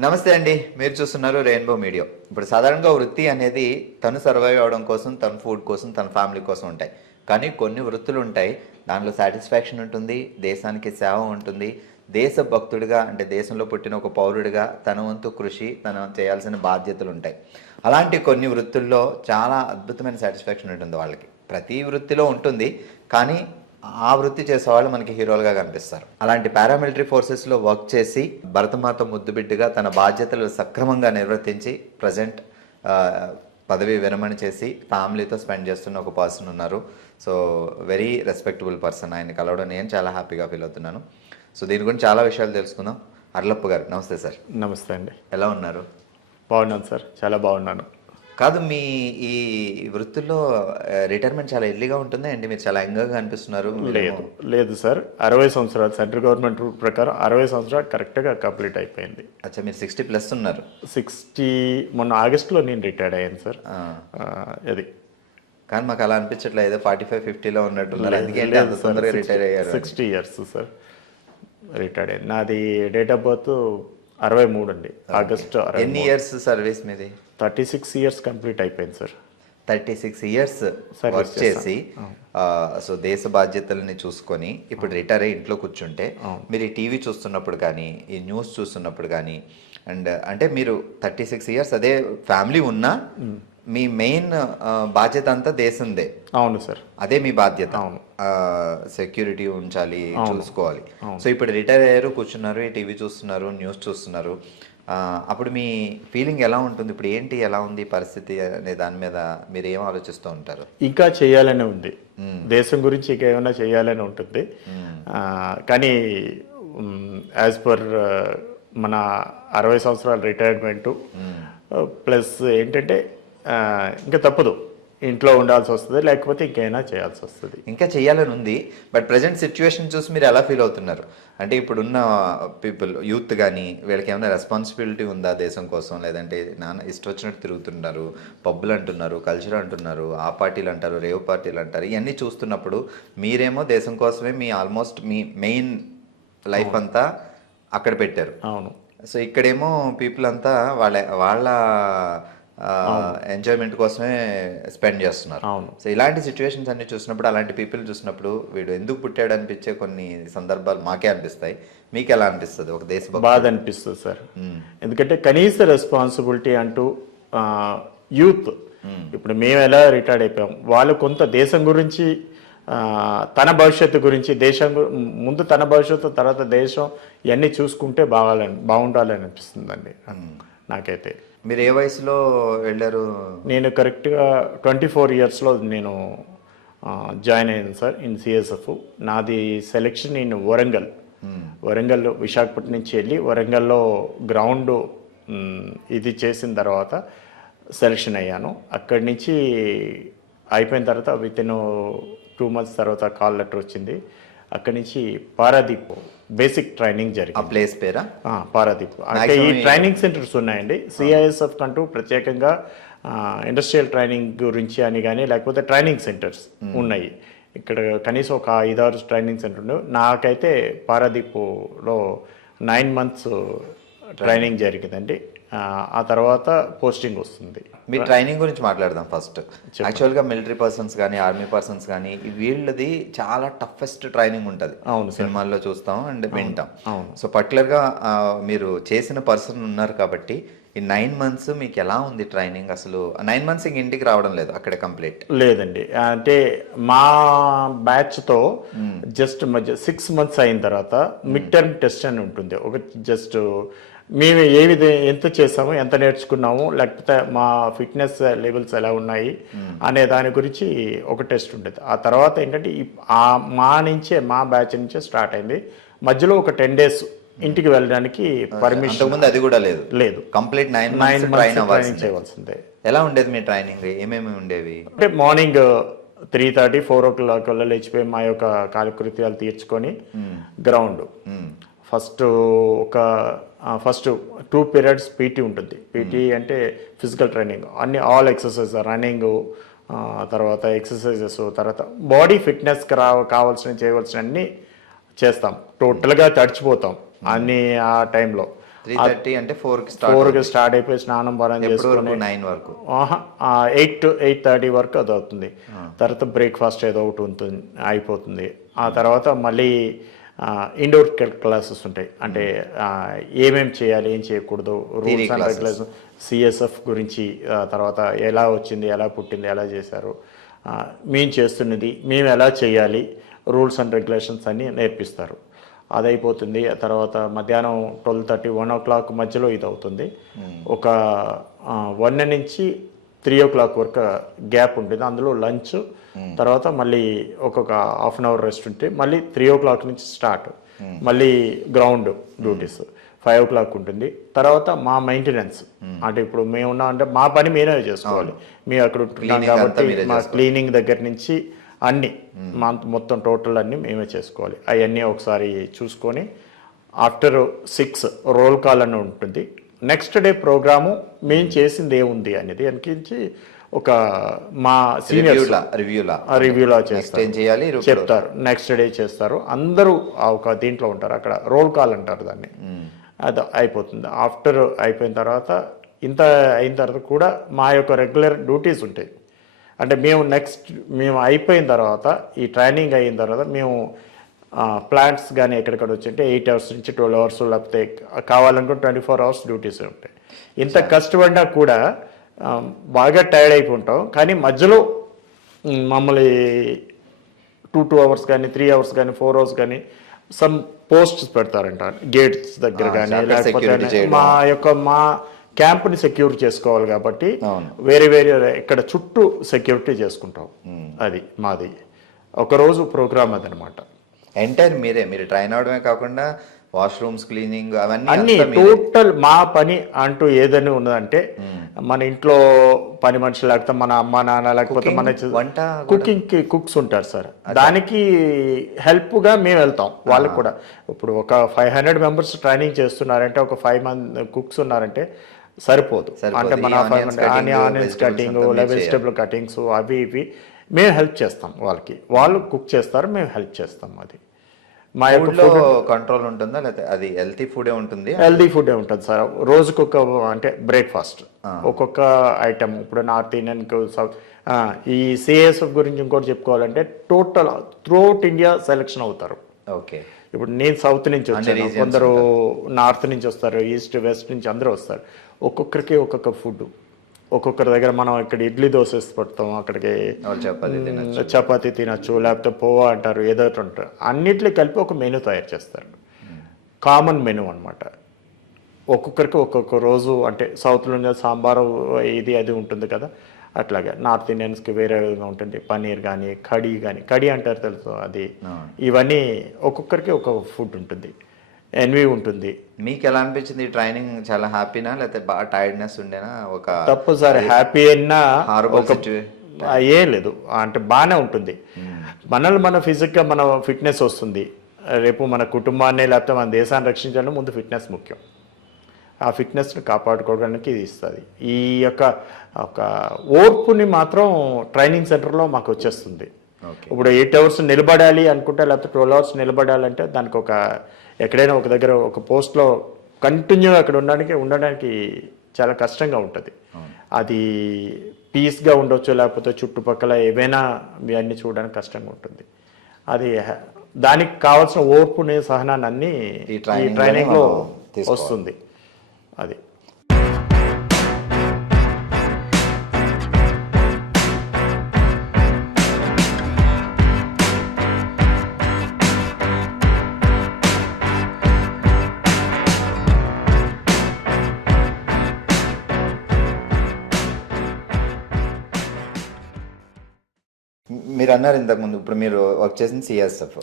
నమస్తే అండి. మీరు చూస్తున్నారు రెయిన్బో మీడియా. ఇప్పుడు సాధారణంగా వృత్తి అనేది తను సర్వైవ్ అవ్వడం కోసం, తన ఫుడ్ కోసం, తన ఫ్యామిలీ కోసం ఉంటాయి. కానీ కొన్ని వృత్తులు ఉంటాయి. దానిలో సాటిస్ఫాక్షన్ ఉంటుంది, దేశానికి సేవ ఉంటుంది. దేశభక్తుడిగా అంటే దేశంలో పుట్టిన ఒక పౌరుడిగా తన వంతు కృషి, తను చేయాల్సిన బాధ్యతలు ఉంటాయి. అలాంటి కొన్ని వృత్తుల్లో చాలా అద్భుతమైన సాటిస్ఫాక్షన్ ఉంటుంది వాళ్ళకి. ప్రతి వృత్తిలో ఉంటుంది. కానీ ఆ వృత్తి చేసేవాళ్ళు మనకి హీరోలుగా కనిపిస్తారు. అలాంటి పారామిలిటరీ ఫోర్సెస్లో వర్క్ చేసి భరతమాత ముద్దుబిడ్డగా తన బాధ్యతలు సక్రమంగా నిర్వర్తించి ప్రజెంట్ పదవి విరమణ చేసి ఫ్యామిలీతో స్పెండ్ చేస్తున్న ఒక పర్సన్ ఉన్నారు. So very respectable person. ఆయన కలవడం నేను చాలా హ్యాపీగా ఫీల్ అవుతున్నాను. సో దీని గురించి చాలా విషయాలు తెలుసుకుందాం. అర్లప్ప గారు నమస్తే సార్. నమస్తే అండి. ఎలా ఉన్నారు? బాగున్నాను సార్, చాలా బాగున్నాను. కాదు, మీ ఈ వృత్తిలో రిటైర్మెంట్ చాలా ఎర్లీగా ఉంటుందా అండి? మీరు చాలా యంగ్గా అనిపిస్తున్నారు. లేదు లేదు సార్, 60 సంవత్సరాలు సెంట్రల్ గవర్నమెంట్ రూల్ ప్రకారం 60 సంవత్సరాలు కరెక్ట్గా కంప్లీట్ అయిపోయింది. అచ్చా, మీరు 60+ ఉన్నారు. 60 మొన్న ఆగస్టులో నేను రిటైర్డ్ అయ్యాను సార్. అది కానీ మాకు అలా అనిపించట్లేదు, ఏదో 45-50లో ఉన్నట్టున్నారు. ఎందుకంటే అంత తొందరగా రిటైర్ అయ్యారు. 60 years సార్ రిటైర్డ్ అయ్యాను. నాది డేట్ ఆఫ్ బర్త్ 63 అండి, ఆగస్టు. ఎన్ని ఇయర్స్ సర్వీస్ మీది? 36 years కంప్లీట్ అయిపోయింది సార్. 36 years వర్క్ చేసి సో దేశ బాధ్యతల్ని చూసుకొని ఇప్పుడు రిటైర్ అయ్యి ఇంట్లో కూర్చుంటే మీరు ఈ టీవీ చూస్తున్నప్పుడు కానీ ఈ న్యూస్ చూస్తున్నప్పుడు కానీ అండ్ అంటే మీరు 36 years అదే ఫ్యామిలీ ఉన్నా మీ మెయిన్ బాధ్యత అంతా దేశందే. అవును సార్, అదే మీ బాధ్యత. అవును, సెక్యూరిటీ ఉంచాలి, చూసుకోవాలి. సో ఇప్పుడు రిటైర్ అయ్యారు, కూర్చున్నారు, ఈ టీవీ చూస్తున్నారు, న్యూస్ చూస్తున్నారు. అప్పుడు మీ ఫీలింగ్ ఎలా ఉంటుంది? ఇప్పుడు ఏంటి, ఎలా ఉంది పరిస్థితి అనే దాని మీద మీరు ఏం ఆలోచిస్తూ ఉంటారు? ఇంకా చేయాలని ఉంది, దేశం గురించి ఇంకా ఏమైనా చేయాలని ఉంటుంది. కానీ యాజ్ పర్ మన 60 సంవత్సరాల రిటైర్మెంటు ప్లస్ ఏంటంటే ఇంకా తప్పదు, ఇంట్లో ఉండాల్సి వస్తుంది, లేకపోతే ఇంకైనా చేయాల్సి వస్తుంది. ఇంకా చేయాలని ఉంది. బట్ ప్రజెంట్ సిచ్యువేషన్ చూసి మీరు ఎలా ఫీల్ అవుతున్నారు? అంటే ఇప్పుడున్న పీపుల్, యూత్ కానీ వీళ్ళకి ఏమైనా రెస్పాన్సిబిలిటీ ఉందా దేశం కోసం? లేదంటే నాన్న ఇష్టం వచ్చినట్టు తిరుగుతున్నారు, పబ్బులు అంటున్నారు, కల్చర్ అంటున్నారు, ఆ పార్టీలు అంటారు, రేవ్ పార్టీలు అంటారు. ఇవన్నీ చూస్తున్నప్పుడు మీరేమో దేశం కోసమే మీ ఆల్మోస్ట్ మీ మెయిన్ లైఫ్ అంతా అక్కడ పెట్టారు. అవును. సో ఇక్కడేమో పీపుల్ అంతా వాళ్ళ ఎంజాయ్మెంట్ కోసమే స్పెండ్ చేస్తున్నారు. అవును. సో ఇలాంటి సిచ్యువేషన్స్ అన్ని చూసినప్పుడు, అలాంటి పీపుల్ చూసినప్పుడు వీడు ఎందుకు పుట్టాడు అనిపించే కొన్ని సందర్భాలు మాకే అనిపిస్తాయి. మీకు ఎలా అనిపిస్తుంది? ఒక దేశభక్తి బాధ అనిపిస్తుంది సార్. ఎందుకంటే కనీస రెస్పాన్సిబిలిటీ అంటూ యూత్, ఇప్పుడు మేము ఎలా రిటైర్డ్ అయిపోయాం, వాళ్ళు కొంత దేశం గురించి, తన భవిష్యత్తు గురించి, దేశం ముందు తన భవిష్యత్తు, తర్వాత దేశం ఇవన్నీ చూసుకుంటే బాగుండాలని అనిపిస్తుందండి నాకైతే. మీరు ఏ వయసులో వెళ్ళారు? నేను కరెక్ట్గా 24 yearsలో నేను జాయిన్ అయ్యాను సార్ ఇన్ సిఎస్ఎఫ్. నాది సెలెక్షన్ ఇన్ వరంగల్ విశాఖపట్నం నుంచి వెళ్ళి వరంగల్లో గ్రౌండ్ ఇది చేసిన తర్వాత సెలెక్షన్ అయ్యాను. అక్కడి నుంచి అయిపోయిన తర్వాత వితిన్ 2 months తర్వాత కాల్ లెటర్ వచ్చింది. అక్కడి నుంచి పారాదీప్ బేసిక్ ట్రైనింగ్ జరిగింది. ఆ ప్లేస్ పేరా? పారాదీప్. అంటే ఈ ట్రైనింగ్ సెంటర్స్ ఉన్నాయండి సిఐఎస్ఎఫ్ కంటూ ప్రత్యేకంగా, ఇండస్ట్రియల్ ట్రైనింగ్ గురించి అని కానీ, లేకపోతే ట్రైనింగ్ సెంటర్స్ ఉన్నాయి ఇక్కడ. కనీసం ఒక 5-6 ట్రైనింగ్ సెంటర్ ఉన్నాయి. నాకైతే పారాదీప్లో 9 months ట్రైనింగ్ జరిగిందండి. ఆ తర్వాత పోస్టింగ్ వస్తుంది. మీ ట్రైనింగ్ గురించి మాట్లాడదాం ఫస్ట్. యాక్చువల్గా మిలిటరీ పర్సన్స్ కానీ, ఆర్మీ పర్సన్స్ కానీ వీళ్ళది చాలా టఫెస్ట్ ట్రైనింగ్ ఉంటుంది. అవును, సినిమాల్లో చూస్తాం అండ్ వింటాం. సో పర్టికులర్గా మీరు చేసిన పర్సన్ ఉన్నారు కాబట్టి ఈ 9 months మీకు ఎలా ఉంది ట్రైనింగ్? అసలు 9 months ఇంక ఇంటికి రావడం లేదు, అక్కడే కంప్లీట్ లేదండి. అంటే మా బ్యాచ్తో జస్ట్ 6 months అయిన తర్వాత మిడ్ టర్మ్ టెస్ట్ అని ఉంటుంది. ఒక జస్ట్ మేము ఎంత చేసాము, ఎంత నేర్చుకున్నాము, లేకపోతే మా ఫిట్నెస్ లెవెల్స్ ఎలా ఉన్నాయి అనే దాని గురించి ఒక టెస్ట్ ఉంటుంది. ఆ తర్వాత ఏంటంటే మా బ్యాచ్ నుంచే స్టార్ట్ అయింది. మధ్యలో ఒక 10 days ఇంటికి వెళ్ళడానికి పర్మిషన్. అది కూడా లేదు. కంప్లీట్ 9 months ట్రైనింగ్ చేయవలసిందే. ఎలా ఉండేది మీ ట్రైనింగ్? ఏమేమి ఉండేవి? అంటే మార్నింగ్ 3:30-4 o'clock లేచిపోయి మా యొక్క కాలకృత్యాలు తీర్చుకొని గ్రౌండ్ ఫస్ట్ 2 periods పీటీ ఉంటుంది. పీటీ అంటే ఫిజికల్ ట్రైనింగ్, అన్ని ఆల్ ఎక్సర్సైజ్, రన్నింగ్, తర్వాత ఎక్సర్సైజెస్, తర్వాత బాడీ ఫిట్నెస్కి చేయవలసిన అన్నీ చేస్తాం. టోటల్గా తడిచిపోతాం అన్ని ఆ టైంలో. 3:30 అంటే 4కి స్టార్ట్ 4కి స్టార్ట్ అయిపోయి స్నానం పానం ఎప్పుడు చేసుకొని వరకు 9 వరకు 8 to 8:30 వరకు అది అవుతుంది. తర్వాత బ్రేక్ఫాస్ట్ ఏదో ఒకటి ఉంటుంది అయిపోతుంది. ఆ తర్వాత మళ్ళీ ఇండోర్ క్లాసెస్ ఉంటాయి. అంటే ఏమేమి చేయాలి ఏం చేయకూడదు, రూల్స్ అండ్ రెగ్యులేషన్, సిఎస్ఎఫ్ గురించి, తర్వాత ఎలా వచ్చింది, ఎలా పుట్టింది, ఎలా చేశారు, మేము చేస్తున్నది, మేము ఎలా చేయాలి, రూల్స్ అండ్ రెగ్యులేషన్స్ అన్నీ నేర్పిస్తారు. అది అయిపోతుంది. ఆ తర్వాత మధ్యాహ్నం 12:30 1 o'clock మధ్యలో ఇది అవుతుంది. ఒక 1 నుంచి 3 o'clock వరకు గ్యాప్ ఉంటుంది. అందులో లంచ్, తర్వాత మళ్ళీ ఒక్కొక్క హాఫ్ అన్ అవర్ రెస్ట్ ఉంటే మళ్ళీ 3 o'clock నుంచి స్టార్ట్, మళ్ళీ గ్రౌండ్ డ్యూటీస్ 5 o'clock ఉంటుంది. తర్వాత మా మెయింటెనెన్స్, అంటే ఇప్పుడు మేము ఉన్నాం అంటే మా పని మేమే చేసుకోవాలి. మేము అక్కడ ఉంటున్నాం కాబట్టి మా క్లీనింగ్ దగ్గర నుంచి అన్నీ మొత్తం టోటల్ అన్నీ మేమే చేసుకోవాలి. అవన్నీ ఒకసారి చూసుకొని ఆఫ్టర్ 6 రోల్ కాల్ అని ఉంటుంది. నెక్స్ట్ డే ప్రోగ్రాము మేము చేసింది ఏముంది అనేది అనిపించి ఒక మా సీనియర్స్ రివ్యూలా చేస్తారు, చెప్తారు. నెక్స్ట్ డే చేస్తారు. అందరూ ఒక దీంట్లో ఉంటారు. అక్కడ రోల్ కాల్ అంటారు దాన్ని. అది అయిపోతుంది. ఆఫ్టర్ అయిపోయిన తర్వాత ఇంత అయిన తర్వాత కూడా మా యొక్క రెగ్యులర్ డ్యూటీస్ ఉంటాయి. అంటే మేము అయిపోయిన తర్వాత, ఈ ట్రైనింగ్ అయిన తర్వాత మేము ప్లాంట్స్ కానీ ఎక్కడెక్కడ వచ్చి 8 hours నుంచి 12 hours, లేకపోతే కావాలనుకుంటే 24 hours డ్యూటీస్ ఉంటాయి. ఇంత కష్టపడినా కూడా బాగా టైర్డ్ అయిపోతాం. కానీ మధ్యలో మమ్మల్ని 2 hours కానీ 3 hours కానీ 4 hours కానీ సమ్ పోస్ట్స్ పెడతారంట గేట్స్ దగ్గర కానీ, లేకపోతే మా క్యాంప్ని సెక్యూర్ చేసుకోవాలి కాబట్టి వేరే ఇక్కడ చుట్టూ సెక్యూరిటీ చేసుకుంటాం. అది మాది ఒకరోజు ప్రోగ్రామ్ అదనమాట. ఎంటైర్ మీరు ట్రైన్ అవడమే కాకుండా వాష్రూమ్స్ క్లీనింగ్ అన్ని టోటల్ మా పని అంటూ ఏదైనా ఉన్నదంటే, మన ఇంట్లో పని మనిషి లేకపోతే మన అమ్మ నాన్న లేకపోతే మన కుకింగ్కి కుక్స్ ఉంటారు సార్. దానికి హెల్ప్గా మేము వెళ్తాం. వాళ్ళకి కూడా ఇప్పుడు ఒక 500 members ట్రైనింగ్ చేస్తున్నారంటే ఒక 5 మంది కుక్స్ ఉన్నారంటే సరిపోదు. అంటే మన ఆనియన్స్ కటింగ్, వెజిటబుల్ కటింగ్స్ అవి ఇవి మేము హెల్ప్ చేస్తాం వాళ్ళకి. వాళ్ళు కుక్ చేస్తారు, మేము హెల్ప్ చేస్తాం. అది మా యొక్క ఫుడ్ కంట్రోల్ ఉంటుందా, లేకపోతే అది హెల్తీ ఫుడే ఉంటుంది? హెల్తీ ఫుడే ఉంటుంది సార్. రోజుకొక అంటే బ్రేక్ఫాస్ట్ ఒక్కొక్క ఐటమ్. ఇప్పుడు నార్త్ ఇండియన్, సౌత్, ఈ సిఎస్ఎఫ్ గురించి ఇంకోటి చెప్పుకోవాలంటే టోటల్ త్రూఅవుట్ ఇండియా సెలెక్షన్ అవుతారు. ఓకే. ఇప్పుడు నేను సౌత్ నుంచి వచ్చాను, కొందరు నార్త్ నుంచి వస్తారు, ఈస్ట్ వెస్ట్ నుంచి అందరూ వస్తారు. ఒక్కొక్కరికి ఒక్కొక్క ఫుడ్. ఒక్కొక్కరి దగ్గర మనం ఇక్కడ ఇడ్లీ దోశ వేసి పెడతాం, అక్కడికి చపాతీ తినచ్చు, లేకపోతే పోవా అంటారు, ఏదో అంటారు. అన్నిట్లో కలిపి ఒక మెనూ తయారు చేస్తారు. కామన్ మెనూ అనమాట. ఒక్కొక్కరికి ఒక్కొక్క రోజు, అంటే సౌత్లో సాంబారు ఇది అది ఉంటుంది కదా, అట్లాగే నార్త్ ఇండియన్స్కి వేరే విధంగా ఉంటుంది. పన్నీర్ కానీ, కడీ అంటారు తెలుసు, అది. ఇవన్నీ ఒక్కొక్కరికి ఒక్కొక్క ఫుడ్ ఉంటుంది, ఎన్వి ఉంటుంది. మీకు ఎలా అనిపించింది ట్రైనింగ్? చాలా హ్యాపీనా, లేకపోతే బాగా టైర్డ్నెస్ ఉండేనా? ఒక తప్పు సార్, హ్యాపీ అయినా ఏం లేదు, అంటే బాగానే ఉంటుంది. మన ఫిజిక్గా మన ఫిట్నెస్ వస్తుంది. రేపు మన కుటుంబాన్ని లేకపోతే మన దేశాన్ని రక్షించడానికి ముందు ఫిట్నెస్ ముఖ్యం. ఆ ఫిట్నెస్ని కాపాడుకోవడానికి ఇది ఇస్తుంది. ఈ యొక్క ఒక ఓర్పుని మాత్రం ట్రైనింగ్ సెంటర్లో మాకు వచ్చేస్తుంది. ఇప్పుడు 8 hours నిలబడాలి అనుకుంటే, లేకపోతే 12 hours నిలబడాలంటే దానికి ఒక ఎక్కడైనా ఒక దగ్గర ఒక పోస్ట్లో కంటిన్యూగా అక్కడ ఉండడానికి చాలా కష్టంగా ఉంటుంది. అది పీస్గా ఉండొచ్చు, లేకపోతే చుట్టుపక్కల ఏవైనా ఇవన్నీ చూడడానికి కష్టంగా ఉంటుంది. అది దానికి కావాల్సిన ఓర్పుని, సహనాన్ని అన్నీ ఈ ట్రైనింగ్లో వస్తుంది. అది మీరు అన్నారు ఇంతకు ముందు, ఇప్పుడు మీరు వర్క్ చేసింది సిఎస్ఎఫ్,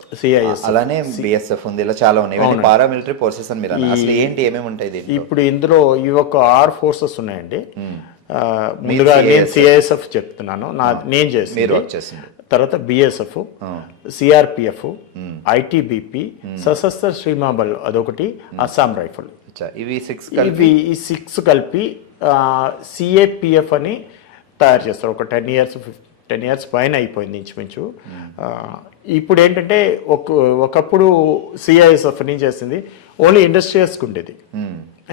అలానే బిఎస్ఎఫ్ ఉంది, ఇలా చాలా ఉన్నాయి. పారామిలిటరీ ఫోర్సెస్ అని మీరు అన్నారు. అసలు ఏంటి, ఏమేమి ఉంటాయి ఇప్పుడు ఇందులో ఈ ఒక 6 forces ఉన్నాయండి. ముందుగా నేను సిఐఎస్ఎఫ్ చెప్తున్నాను, నేను చేసింది. తర్వాత BSF, CRPF, ITBP, Sashastra Seema Bal అదొకటి, అస్సాం రైఫిల్. ఇవి 6 కలిపి సిఏపిఎఫ్ అని తయారు చేస్తారు. ఒక 10 years పైన అయిపోయింది ఇంచుమించు. ఇప్పుడు ఏంటంటే ఒకప్పుడు సిఐఎస్ఎఫ్ నుంచి చేసింది ఓన్లీ ఇండస్ట్రియల్స్కి ఉండేది.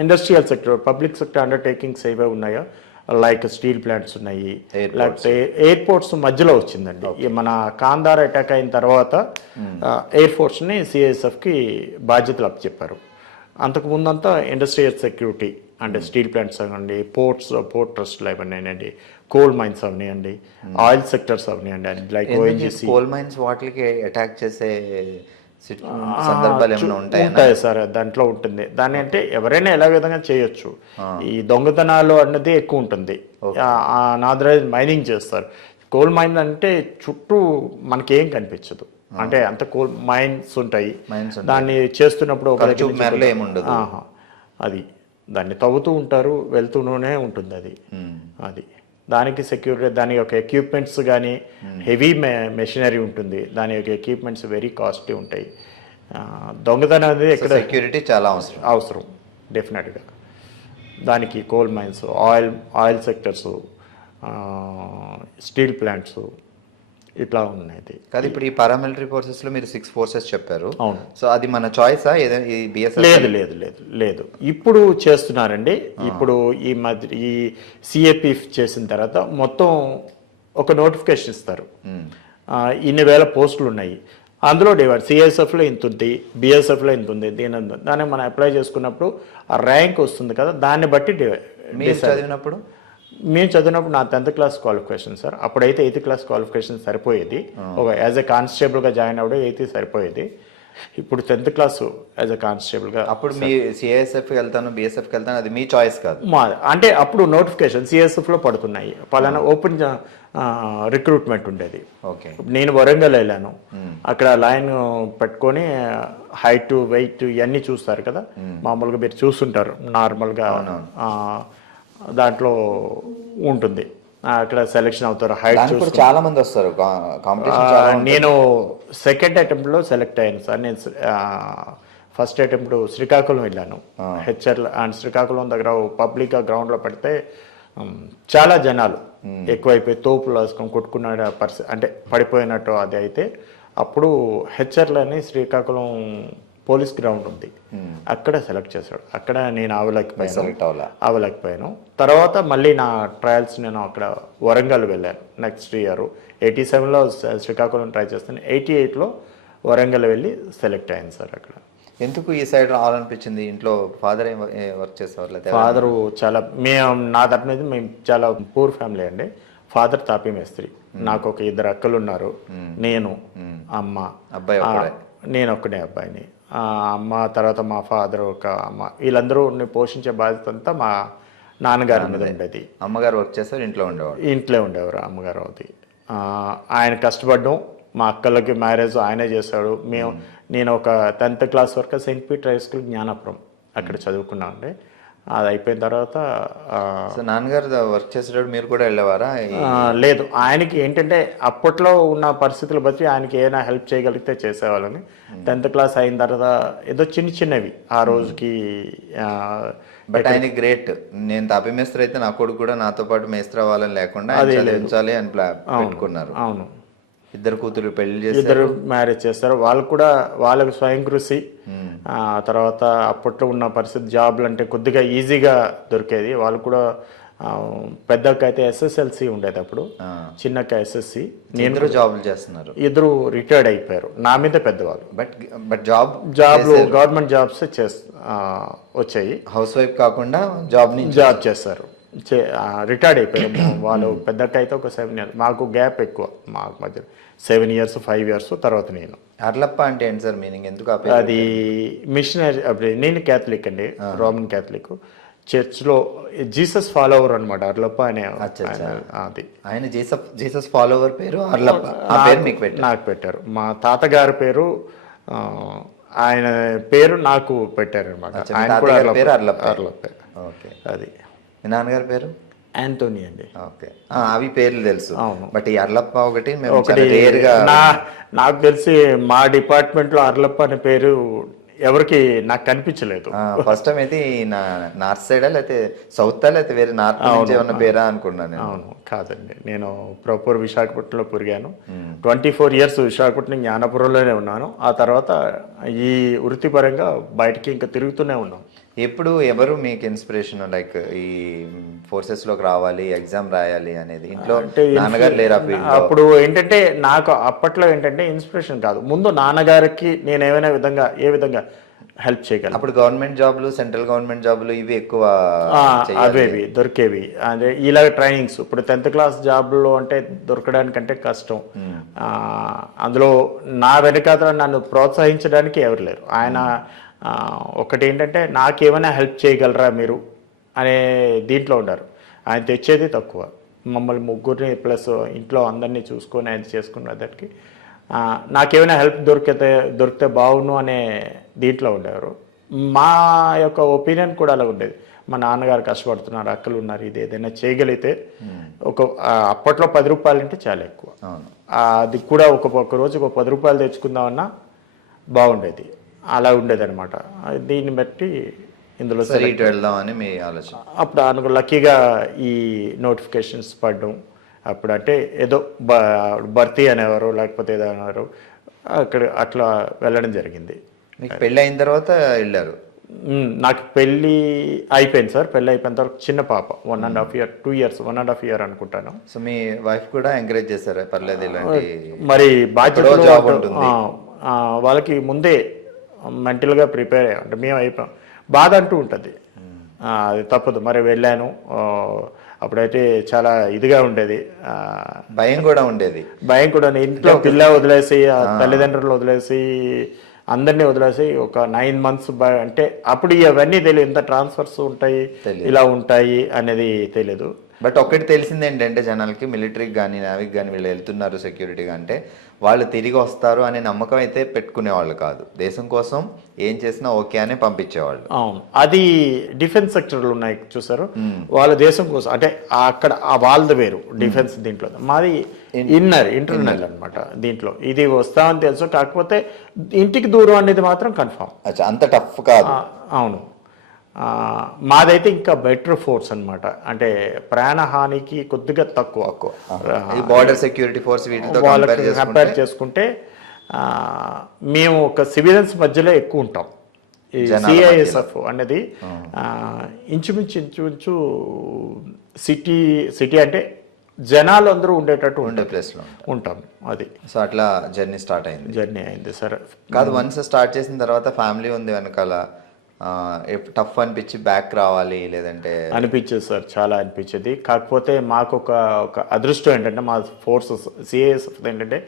Industrial sector, public sector undertakings ఏవే ఉన్నాయో లైక్ స్టీల్ ప్లాంట్స్ ఉన్నాయి, లేకపోతే ఎయిర్పోర్ట్స్ మధ్యలో వచ్చిందండి. మన కాందార్ అటాక్ అయిన తర్వాత ఎయిర్ ఫోర్స్ని సిఐఎస్ఎఫ్కి బాధ్యతలు అప్పచెప్పారు. అంతకు ముందంతా ఇండస్ట్రియల్ సెక్యూరిటీ అంటే స్టీల్ ప్లాంట్స్ అవ్వండి, పోర్ట్ ట్రస్ట్లు అవన్నాయండి, కోల్ మైన్స్ అవనియండి, ఆయిల్ సెక్టర్స్ అవనియండి, లైక్ ఓఎన్జీసీ. కోల్ మైన్స్ వాటికి అటాక్ చేసే సందర్భాలు ఏమైనా ఉంటాయి సార్, దాంట్లో ఉంటుంది. దాన్ని అంటే ఎవరైనా ఎలా విధంగా చేయొచ్చు. ఈ దొంగతనాలు అన్నది ఎక్కువ ఉంటుంది. నాదరైజ్ మైనింగ్ చేస్తారు. కోల్ మైన్ అంటే చుట్టూ మనకేం కనిపించదు, అంటే అంత కోల్ మైన్స్ ఉంటాయి. దాన్ని చేస్తున్నప్పుడు అది దాన్ని తవ్వుతూ ఉంటారు, వెళ్తూనే ఉంటుంది అది దానికి సెక్యూరిటీ, దాని యొక్క ఎక్విప్మెంట్స్ కానీ హెవీ మెషినరీ ఉంటుంది, దాని యొక్క ఎక్విప్మెంట్స్ వెరీ కాస్ట్లీ ఉంటాయి. దొంగతనం అనేది ఎక్కడ సెక్యూరిటీ చాలా అవసరం డెఫినెట్గా. దానికి coal mines, oil sectors, steel plants ఇట్లా ఉన్నాయి. కాదు, ఇప్పుడు ఈ పారామిలిటరీ ఫోర్సెస్ లో మీరు 6 ఫోర్సెస్ చెప్పారు. అవును. సో అది మన చాయిసా? లేదు ఇప్పుడు చేస్తున్నారండి. ఇప్పుడు ఈ సిఏపి చేసిన తర్వాత మొత్తం ఒక నోటిఫికేషన్ ఇస్తారు. ఇన్ని వేల పోస్టులు ఉన్నాయి, అందులో డివైడ్ సిఎస్ఎఫ్లో ఇంత ఉంది, బిఎస్ఎఫ్లో ఇంత ఉంది, దాన్ని మనం అప్లై చేసుకున్నప్పుడు ఆ ర్యాంక్ వస్తుంది కదా, దాన్ని బట్టి చదివినప్పుడు మేము చదివినప్పుడు నా 10th క్లాస్ క్వాలిఫికేషన్ సార్. అప్పుడైతే 8th క్లాస్ క్వాలిఫికేషన్ సరిపోయేది. ఒక యాజ్ ఎ కానిస్టేబుల్గా జాయిన్ అవ్వడం 8th సరిపోయేది. ఇప్పుడు 10th క్లాస్ యాజ్ ఎ కానిస్టేబుల్గా. అప్పుడు మీ సిఐఎస్ఎఫ్కి వెళ్తాను, బిఎస్ఎఫ్కి వెళ్తాను, అది మీ చాయిస్ కాదు. అంటే అప్పుడు నోటిఫికేషన్ సిఎస్ఎఫ్లో పడుతున్నాయి, పలానా ఓపెన్ రిక్రూట్మెంట్ ఉండేది. ఓకే. నేను వరంగల్ వెళ్ళాను, అక్కడ లైన్ పెట్టుకొని హైట్ వెయిట్ ఇవన్నీ చూస్తారు కదా, మామూలుగా మీరు చూస్తుంటారు నార్మల్గా. దాంట్లో ఉంటుంది, అక్కడ సెలెక్షన్ అవుతారు. హైట్ చాలా మంది వస్తారు. నేను సెకండ్ అటెంప్ట్లో సెలెక్ట్ అయ్యాను సార్. నేను ఫస్ట్ అటెంప్ట్ శ్రీకాకుళం వెళ్ళాను, హెచ్ఆర్ అండ్ శ్రీకాకుళం దగ్గర పబ్లిక్గా గ్రౌండ్లో పెడితే చాలా జనాలు ఎక్కువైపోయి తోపులు వేసుకొని కొట్టుకున్న పరిస్థితి, అంటే పడిపోయినట్టు అది. అయితే అప్పుడు హెచ్ఆర్లోని శ్రీకాకుళం పోలీస్ గ్రౌండ్ ఉంది, అక్కడ సెలెక్ట్ చేశాడు. అక్కడ నేను అవ్వలేకపోయాను. తర్వాత మళ్ళీ నా ట్రయల్స్ నేను అక్కడ వరంగల్ వెళ్ళాను. నెక్స్ట్ ఇయర్ 87లో శ్రీకాకుళం ట్రై చేస్తాను, 88లో వరంగల్ వెళ్ళి సెలెక్ట్ అయ్యాను సార్. అక్కడ ఎందుకు ఈ సైడ్ రావాలనిపించింది? ఇంట్లో ఫాదర్ ఏం వర్క్ చేసేవాళ్ళు? ఫాదరు చాలా, నా తరపు నుంచి మేము చాలా పూర్ ఫ్యామిలీ అండి. ఫాదర్ తాపీ మేస్త్రి, నాకు ఒక 2 అక్కలు ఉన్నారు, నేను, అమ్మ, అబ్బాయి. నేను ఒక్కడే అబ్బాయిని. అమ్మ తర్వాత మా ఫాదర్, ఒక అమ్మ, వీళ్ళందరూ పోషించే బాధ్యత అంతా మా నాన్నగారి మీద ఉండేది. అమ్మగారు వర్క్ చేస్తారు, ఇంట్లో ఉండేవారు అమ్మగారు. అది ఆయన కష్టపడడం, మా అక్కలకి మ్యారేజ్ ఆయనే చేశాడు. నేను ఒక 10th క్లాస్ వరకు Saint Peter high school Gnanapuram అక్కడ చదువుకున్నా అండి. అది అయిపోయిన తర్వాత నాన్నగారు వర్క్ చేసేటప్పుడు మీరు కూడా వెళ్ళేవారా? లేదు, ఆయనకి ఏంటంటే అప్పట్లో ఉన్న పరిస్థితులు బట్టి ఆయనకి ఏమైనా హెల్ప్ చేయగలిగితే చేసేవాళ్ళని. 10th క్లాస్ అయిన తర్వాత ఏదో చిన్నవి ఆ రోజుకి. బట్ ఆయన గ్రేట్. నేను తాపీ మేస్త్రి అయితే నా కొడుకు కూడా నాతో పాటు మేస్త్రి అవ్వాలని లేకుండా చదివించాలి అని పెట్టుకున్నారు. అవును, 2 కూతురు పెళ్లి చేసి 2 మ్యారేజ్ చేస్తారు. వాళ్ళకి స్వయం కృషి. తర్వాత అప్పట్లో ఉన్న పరిస్థితి జాబ్లు అంటే కొద్దిగా ఈజీగా దొరికేది. వాళ్ళు కూడా పెద్దక్క అయితే SSLC ఉండేది అప్పుడు, చిన్నక్క SSC. నేను జాబ్లు చేస్తున్నారు, 2 రిటైర్డ్ అయిపోయారు, నా మీద పెద్దవాళ్ళు. బట్ జాబ్లు గవర్నమెంట్ జాబ్స్ వచ్చాయి. హౌస్ వైఫ్ కాకుండా జాబ్ చేస్తారు, రిటైర్డ్ అయిపోయారు. వాళ్ళు పెద్దక్క అయితే ఒక 7 years, మాకు గ్యాప్ ఎక్కువ, మాకు మధ్య 7 years 5 years తర్వాత నేను. అర్లప్ప అంటే ఏంటి సార్ మీనింగ్? ఎందుకు అది మిషనరీ. అప్పుడు నేను క్యాథలిక్ అండి, రోమన్ క్యాథలిక్. చర్చ్లో జీసస్ ఫాలోవర్ అనమాట అర్లప్ప అనే. అది ఆయన జీసస్ ఫాలోవర్ పేరు అర్లప్ప, నాకు పెట్టారు. మా తాతగారి పేరు, ఆయన పేరు నాకు పెట్టారు అనమాట. ఆయన కూడా అర్లప్ప. అది నాన్నగారి పేరు యాంటోనీ అండి. ఓకే, అవి పేర్లు తెలుసు. బట్ ఈ అర్లప్ప ఒకటి నాకు తెలిసి మా డిపార్ట్మెంట్లో అర్లప్ప అనే పేరు ఎవరికి నాకు కనిపించలేదు. ఫస్ట్ టైం అయితే నార్త్ సైడా లేకపోతే సౌత్ లేకపోతే వేరే నార్త్ నుంచి ఏమన్నా పేరా అనుకున్నాను. అవును, కాదండి, నేను ప్రాపర్ విశాఖపట్నంలో పెరిగాను. 24 years విశాఖపట్నం జ్ఞానపురంలోనే ఉన్నాను. ఆ తర్వాత ఈ వృత్తిపరంగా బయటికి ఇంకా తిరుగుతూనే ఉన్నాను. ఎప్పుడు ఎవరు మీకు ఇన్స్పిరేషన్ లైక్ ఈ ఫోర్సెస్ లోకి రావాలి ఎగ్జామ్ రాయాలి అనేది ఇంట్లో అంటే నాన్నగారు లేరా field లో? అప్పుడు ఏంటంటే నాకు అప్పట్లో ఏంటంటే ఇన్స్పిరేషన్ కాదు, ముందు నాన్నగారికి నేను ఏ విధంగా హెల్ప్ చేయగలను. అప్పుడు గవర్నమెంట్ జాబ్లు, సెంట్రల్ గవర్నమెంట్ జాబ్లు ఇవి ఎక్కువ చేయాలి. అవేవి దొరికేవి, అదే ఇలాగ ట్రైనింగ్స్. ఇప్పుడు 10th క్లాస్ జాబ్లో అంటే దొరకడానికంటే కష్టం. అందులో నా వెనకాతల నన్ను ప్రోత్సహించడానికి ఎవరు లేరు. ఆయన ఒకటి ఏంటంటే నాకేమైనా హెల్ప్ చేయగలరా మీరు అనే దీంట్లో ఉన్నారు. ఆయన తెచ్చేది తక్కువ, మమ్మల్ని ముగ్గురిని ప్లస్ ఇంట్లో అందరినీ చూసుకొని ఆయన చేసుకున్న దానికి నాకేమైనా హెల్ప్ దొరికితే బాగుండు అనే దీంట్లో ఉండేవారు. మా యొక్క ఒపీనియన్ కూడా అలా ఉండేది. మా నాన్నగారు కష్టపడుతున్నారు, అక్కలు ఉన్నారు, ఇది ఏదైనా చేయగలిగితే అప్పట్లో 10 రూపాయలు అంటే చాలా ఎక్కువ. అది కూడా ఒక రోజుకి ఒక 10 రూపాయలు తెచ్చుకుందామన్నా బాగుండేది. అలా ఉండేది అనమాట. దీన్ని బట్టి ఇందులో ఇటు వెళ్దామని మీ ఆలోచన. అప్పుడు లక్కీగా ఈ నోటిఫికేషన్స్ పడడం, అప్పుడు అంటే ఏదో భర్తీ అనేవారు, లేకపోతే ఏదో అనేవారు, అట్లా వెళ్ళడం జరిగింది. మీకు పెళ్ళి అయిన తర్వాత వెళ్ళారు? నాకు పెళ్ళి అయిపోయింది సార్. పెళ్ళి అయిపోయిన తర్వాత చిన్న పాప 1.5 year 2 years 1.5 year అనుకుంటాను. సో మీ వైఫ్ కూడా ఎంకరేజ్ చేశారా? పర్లేదు ఇలాంటి మరి బాధ్యత జాబ్ ఉంటుంది, వాళ్ళకి ముందే మెంటల్గా ప్రిపేర్ అయ్యాం. అంటే మేము అయిపోయాం. బాధ అంటూ ఉంటుంది, అది తప్పదు. మరి వెళ్ళాను. అప్పుడైతే చాలా ఇదిగా ఉండేది, భయం కూడా ఉండేది. ఇంట్లో పిల్ల వదిలేసి, తల్లిదండ్రులు వదిలేసి, అందరినీ వదిలేసి ఒక 9 months అంటే అప్పుడు ఇవన్నీ తెలియదు, ఇంత ట్రాన్స్ఫర్స్ ఉంటాయి, ఇలా ఉంటాయి అనేది తెలియదు. బట్ ఒకటి తెలిసింది ఏంటంటే జనాలకి, మిలిటరీకి కానీ నేవీకి కానీ వీళ్ళు వెళ్తున్నారు సెక్యూరిటీగా అంటే వాళ్ళు తిరిగి వస్తారు అనే నమ్మకం అయితే పెట్టుకునేవాళ్ళు కాదు. దేశం కోసం ఏం చేసినా ఓకే అని పంపించేవాళ్ళు. అవును, అది డిఫెన్స్ సెక్టర్లు ఉన్నాయి చూసారు, వాళ్ళ దేశం కోసం అంటే అక్కడ వాళ్ళది వేరు డిఫెన్స్. దీంట్లో మాది ఇంటర్నల్ అనమాట. దీంట్లో ఇది వస్తామని తెలుసు, కాకపోతే ఇంటికి దూరం అనేది మాత్రం కన్ఫామ్. అంత టఫ్ కాదు. అవును, మాదైతే ఇంకా బెటర్ ఫోర్స్ అనమాట. అంటే ప్రాణహానికి కొద్దిగా తక్కువ. బార్డర్ సెక్యూరిటీ ఫోర్స్ వీటితో కంపేర్ చేసుకుంటే మేము ఒక సివిలియన్స్ మధ్యలో ఎక్కువ ఉంటాం. ఈ సిఐఎస్ఎఫ్ అనేది ఇంచుమించు సిటీ అంటే జనాలు అందరూ ఉండేటట్టు ఉండే ప్లేస్లో ఉంటాం. అది సో అట్లా జర్నీ అయింది సార్. కాదు, వన్స్ స్టార్ట్ చేసిన తర్వాత ఫ్యామిలీ ఉంది వెనకాల, టఫ్ అనిపించి బ్యాక్ రావాలి లేదంటే అనిపించేది సార్, చాలా అనిపించేది. కాకపోతే మాకు ఒక అదృష్టం ఏంటంటే మా ఫోర్సెస్ సిఐఎస్ఎఫ్ ఏంటంటే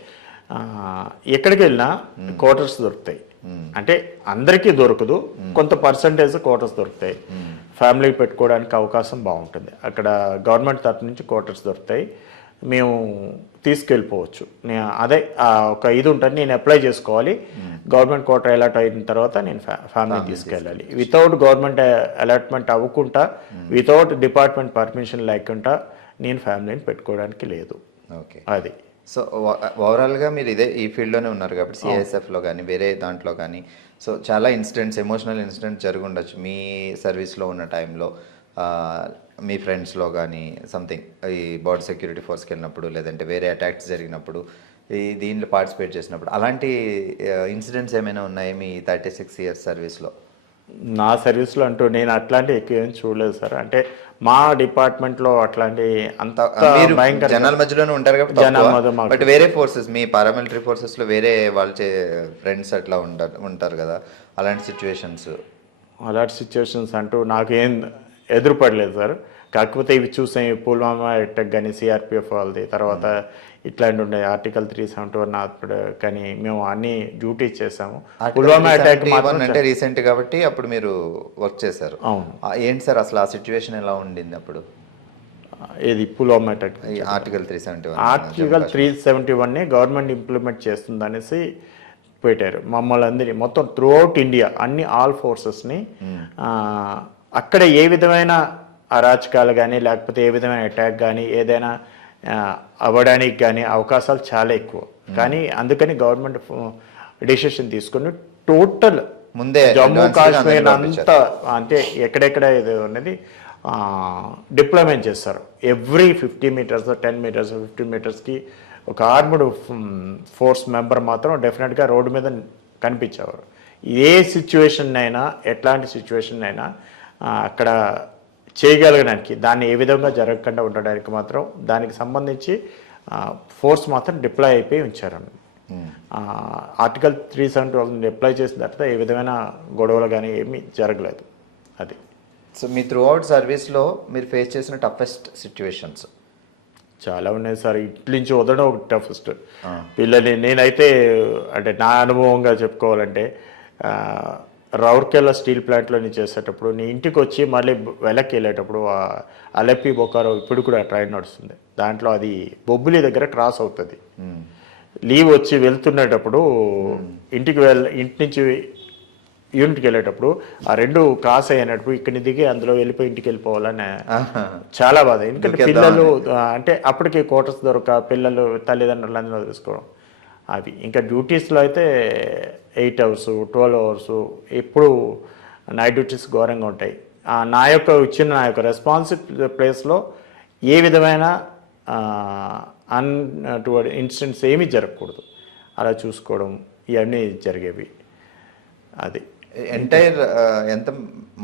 ఎక్కడికి వెళ్ళినా క్వార్టర్స్ దొరుకుతాయి. అంటే అందరికీ దొరకదు, కొంత పర్సంటేజ్ క్వార్టర్స్ దొరుకుతాయి. ఫ్యామిలీకి పెట్టుకోవడానికి అవకాశం బాగుంటుంది. అక్కడ గవర్నమెంట్ తరఫు నుంచి క్వార్టర్స్ దొరుకుతాయి, మేము తీసుకెళ్ళిపోవచ్చు. అదే ఒక ఇది ఉంటుంది, నేను అప్లై చేసుకోవాలి. గవర్నమెంట్ క్వార్టర్ అలాట్ అయిన తర్వాత నేను ఫ్యామిలీ తీసుకెళ్ళాలి. వితౌట్ గవర్నమెంట్ అలాట్మెంట్ అవ్వకుండా, వితౌట్ డిపార్ట్మెంట్ పర్మిషన్ లేకుండా నేను ఫ్యామిలీని పెట్టుకోవడానికి లేదు. ఓకే, అది. సో ఓవరాల్గా మీరు ఈ ఫీల్డ్లోనే ఉన్నారు కాబట్టి సిఐఎస్ఎఫ్లో కానీ వేరే దాంట్లో కానీ సో చాలా ఇన్సిడెంట్స్, ఎమోషనల్ ఇన్సిడెంట్స్ జరిగి ఉండొచ్చు మీ సర్వీస్లో ఉన్న టైంలో. మీ ఫ్రెండ్స్లో కానీ సంథింగ్ ఈ బార్డర్ సెక్యూరిటీ ఫోర్స్కి వెళ్ళినప్పుడు, లేదంటే వేరే అటాక్స్ జరిగినప్పుడు, దీంట్లో పార్టిసిపేట్ చేసినప్పుడు అలాంటి ఇన్సిడెంట్స్ ఏమైనా ఉన్నాయి మీ 36 years సర్వీస్లో? నా సర్వీస్లో అంటూ నేను అట్లాంటి ఎక్కువ ఏం చూడలేదు సార్. అంటే మా డిపార్ట్మెంట్లో అట్లాంటి అంత భయంకర జనాల మధ్యలోనే ఉంటారు కాబట్టి. బట్ వేరే ఫోర్సెస్, మీ పారామిలిటరీ ఫోర్సెస్లో వేరే వాళ్ళ ఫ్రెండ్స్ అట్లా ఉంటారు కదా, అలాంటి సిచ్యువేషన్స్ అంటూ నాకేం ఎదురుపడలేదు సార్. కాకపోతే ఇవి చూసాం, పుల్వామా అటాక్ కానీ సిఆర్పిఎఫ్ వాళ్ళది, తర్వాత ఇట్లాంటి ఉండే ఆర్టికల్ 371 అప్పుడు కానీ మేము అన్ని డ్యూటీస్ చేసాము. పుల్వామా అటాక్ అంటే రీసెంట్ కాబట్టి అప్పుడు మీరు వర్క్ చేశారు. అవును. ఏంటి సార్ అసలు ఆ సిచ్యువేషన్ ఎలా ఉండింది అప్పుడు? ఏది Pulwama attack? Article 371 government implement చేస్తుంది అనేసి పెట్టారు. మమ్మల్ని అందరినీ మొత్తం త్రూఅవుట్ ఇండియా అన్ని ఆల్ ఫోర్సెస్ని అక్కడ ఏ విధమైన అరాచకాలు కానీ, లేకపోతే ఏ విధమైన అటాక్ కానీ, ఏదైనా అవ్వడానికి కానీ అవకాశాలు చాలా ఎక్కువ. కానీ అందుకని గవర్నమెంట్ డెసిషన్ తీసుకుని టోటల్ ముందే జమ్మూ కాశ్మీర్ అంతా అంటే ఎక్కడెక్కడ ఇది అనేది డిప్లాయ్మెంట్ చేస్తారు. ఎవ్రీ 50 meters 10 meters 15 metersకి ఒక ఆర్మ్డ్ ఫోర్స్ మెంబర్ మాత్రం డెఫినెట్గా రోడ్డు మీద కనిపించేవారు. ఏ సిచ్యువేషన్ అయినా ఎట్లాంటి సిచ్యువేషన్ అయినా అక్కడ చేయగలగడానికి, దాన్ని ఏ విధంగా జరగకుండా ఉండడానికి మాత్రం దానికి సంబంధించి ఫోర్స్ మాత్రం డిప్లాయ్ అయిపోయి ఉంచారండి. ఆర్టికల్ 370 అప్లై చేసిన తర్వాత ఏ విధమైన గొడవలు కానీ ఏమీ జరగలేదు. అది. సో మీ త్రూ అవుట్ సర్వీస్లో మీరు ఫేస్ చేసిన టఫెస్ట్ సిచ్యువేషన్స్? చాలా ఉన్నాయి సార్. ఇట్ల నుంచి వదలడం ఒక టఫెస్ట్. పిల్లల్ని నేనైతే అంటే నా అనుభవంగా చెప్పుకోవాలంటే రౌర్కెలా స్టీల్ ప్లాంట్లో నేను చేసేటప్పుడు నేను ఇంటికి వచ్చి మళ్ళీ వెనక్కి వెళ్ళేటప్పుడు అలెప్పి బొకారో ఇప్పుడు కూడా ట్రైన్ నడుస్తుంది, దాంట్లో అది బొబ్బిలి దగ్గర క్రాస్ అవుతుంది. లీవ్ వచ్చి వెళ్తున్నప్పుడు ఇంటి నుంచి యూనిట్కి వెళ్ళేటప్పుడు ఆ రెండు క్రాస్ అయినప్పుడు ఇక్కడిని దిగి అందులో వెళ్ళిపోయి ఇంటికి వెళ్ళిపోవాలని చాలా బాధ. ఎందుకంటే పిల్లలు అంటే అప్పటికి క్వార్టర్స్ దొరక పిల్లలు తల్లిదండ్రులు అందరూ తీసుకోవడం అవి. ఇంకా డ్యూటీస్లో అయితే 8 hours 12 hours ఎప్పుడు నైట్ డ్యూటీస్ ఘోరంగా ఉంటాయి. నా యొక్క రెస్పాన్సిబుల్ ప్లేస్లో ఏ విధమైన అన్టువర్డ్ ఇన్సిడెంట్స్ ఏమీ జరగకూడదు, అలా చూసుకోవడం ఇవన్నీ జరిగేవి. అది ఎంటైర్ ఎంత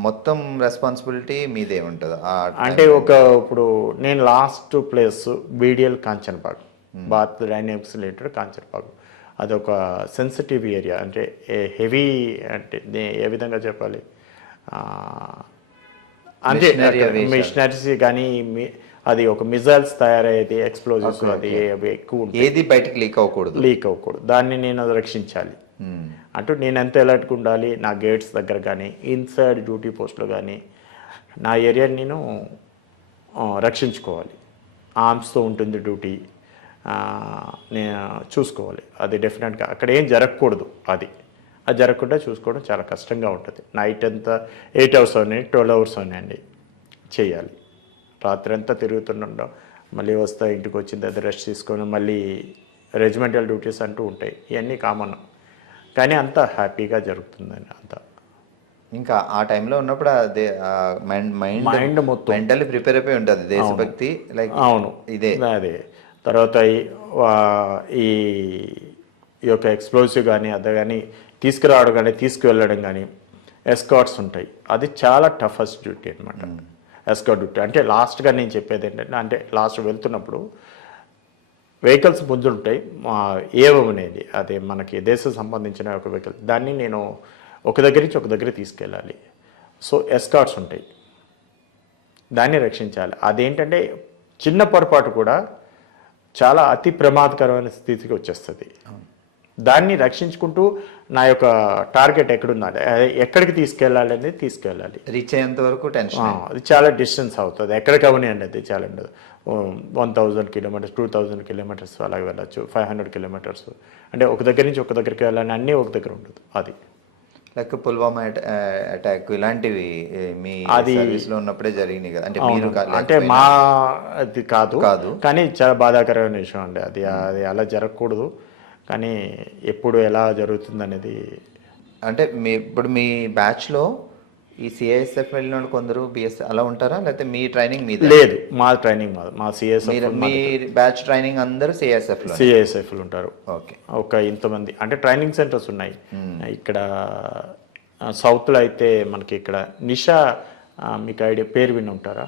మొత్తం రెస్పాన్సిబిలిటీ మీదే ఉంటుంది అంటే ఇప్పుడు నేను last place BDL Kanchanbagh, Bharat dynamics related Kanchanbagh. అదొక సెన్సిటివ్ ఏరియా, అంటే హెవీ, అంటే ఏ విధంగా చెప్పాలి, అంటే మిషనరీస్ కానీ అది ఒక మిజైల్స్ తయారయ్యేది, ఎక్స్ప్లోజివ్స్, అది ఎక్కువ ఏది బయటకు లీక్ అవ్వకూడదు. దాన్ని నేను రక్షించాలి. అంటూ నేను ఎంత ఎలర్ట్గా ఉండాలి, నా గేట్స్ దగ్గర కానీ ఇన్సైడ్ డ్యూటీ పోస్ట్లో కానీ నా ఏరియాని నేను రక్షించుకోవాలి. ఆర్మ్స్తో ఉంటుంది డ్యూటీ, నేను చూసుకోవాలి. అది డెఫినెట్గా అక్కడ ఏం జరగకూడదు. అది జరగకుండా చూసుకోవడం చాలా కష్టంగా ఉంటుంది. నైట్ అంతా 8 hours అని 12 hours అని చేయాలి. రాత్రి అంతా తిరుగుతుండడం, మళ్ళీ వస్తా ఇంటికి వచ్చిన తర్వాత రెస్ట్ తీసుకొని మళ్ళీ రెజిమెంటల్ డ్యూటీస్ అంటూ ఉంటాయి. ఇవన్నీ కామన్, కానీ అంతా హ్యాపీగా జరుగుతుందండి. అంతా ఇంకా ఆ టైంలో ఉన్నప్పుడు అదే మైండ్ మొత్తం మెంటల్లీ ప్రిపేర్ అయిపోయి ఉంటుంది, దేశభక్తి. లైక్ అవును, అదే. తర్వాత ఈ యొక్క ఎక్స్ప్లోజివ్ కానీ అది కానీ తీసుకురావడం కానీ తీసుకువెళ్ళడం కానీ ఎస్కార్ట్స్ ఉంటాయి. అది చాలా టఫెస్ట్ డ్యూటీ అనమాట. ఎస్కార్ట్ డ్యూటీ అంటే లాస్ట్గా నేను చెప్పేది ఏంటంటే, అంటే లాస్ట్ వెళ్తున్నప్పుడు వెహికల్స్ ముందుంటాయి, ఏవం అనేది అది మనకి దేశం సంబంధించిన ఒక వెహికల్, దాన్ని నేను ఒక దగ్గర నుంచి ఒక దగ్గర తీసుకెళ్ళాలి. సో ఎస్కార్ట్స్ ఉంటాయి, దాన్ని రక్షించాలి. అదేంటంటే చిన్న పొరపాటు కూడా చాలా అతి ప్రమాదకరమైన స్థితికి వచ్చేస్తుంది. దాన్ని రక్షించుకుంటూ నా యొక్క టార్గెట్ ఎక్కడున్నది, ఎక్కడికి తీసుకెళ్ళాలి అనేది తీసుకెళ్ళాలి. రీచ్ అయ్యేంత వరకు టెన్షన్. అది చాలా డిస్టెన్స్ అవుతుంది, ఎక్కడికి అవనివ్వండి, అది చాలా ఉండదు. 1000 kilometers 2000 kilometers అలాగే వెళ్ళచ్చు, 500 kilometers. అంటే ఒక దగ్గర నుంచి ఒక దగ్గరికి వెళ్ళాలని అన్నీ ఒక దగ్గర ఉండదు. అది లైక్ పుల్వామా అటాక్ ఇలాంటివి మీ సర్వీస్లో ఉన్నప్పుడే జరిగినాయి కదా? అంటే మీరు అంటే మా అది కాదు, కానీ చాలా బాధాకరమైన విషయం అండి. అది అలా జరగకూడదు, కానీ ఎప్పుడు ఎలా జరుగుతుంది అనేది. అంటే ఇప్పుడు మీ బ్యాచ్లో ఈ సిఐఎస్ఎఫ్ వెళ్ళిన వాళ్ళు కొందరు బిఎస్ అలా ఉంటారా, లేకపోతే మీ ట్రైనింగ్ మీద? లేదు, మా ట్రైనింగ్ మా సిఎస్ఎఫ్. మీ బ్యాచ్ ట్రైనింగ్ అందరూ సిఐఎస్ఎఫ్లు ఉంటారు. ఓకే. ఒక ఇంతమంది అంటే ట్రైనింగ్ సెంటర్స్ ఉన్నాయి ఇక్కడ సౌత్లో. అయితే మనకి ఇక్కడ నిషా, మీకు ఐడియా, పేరు విని ఉంటారా,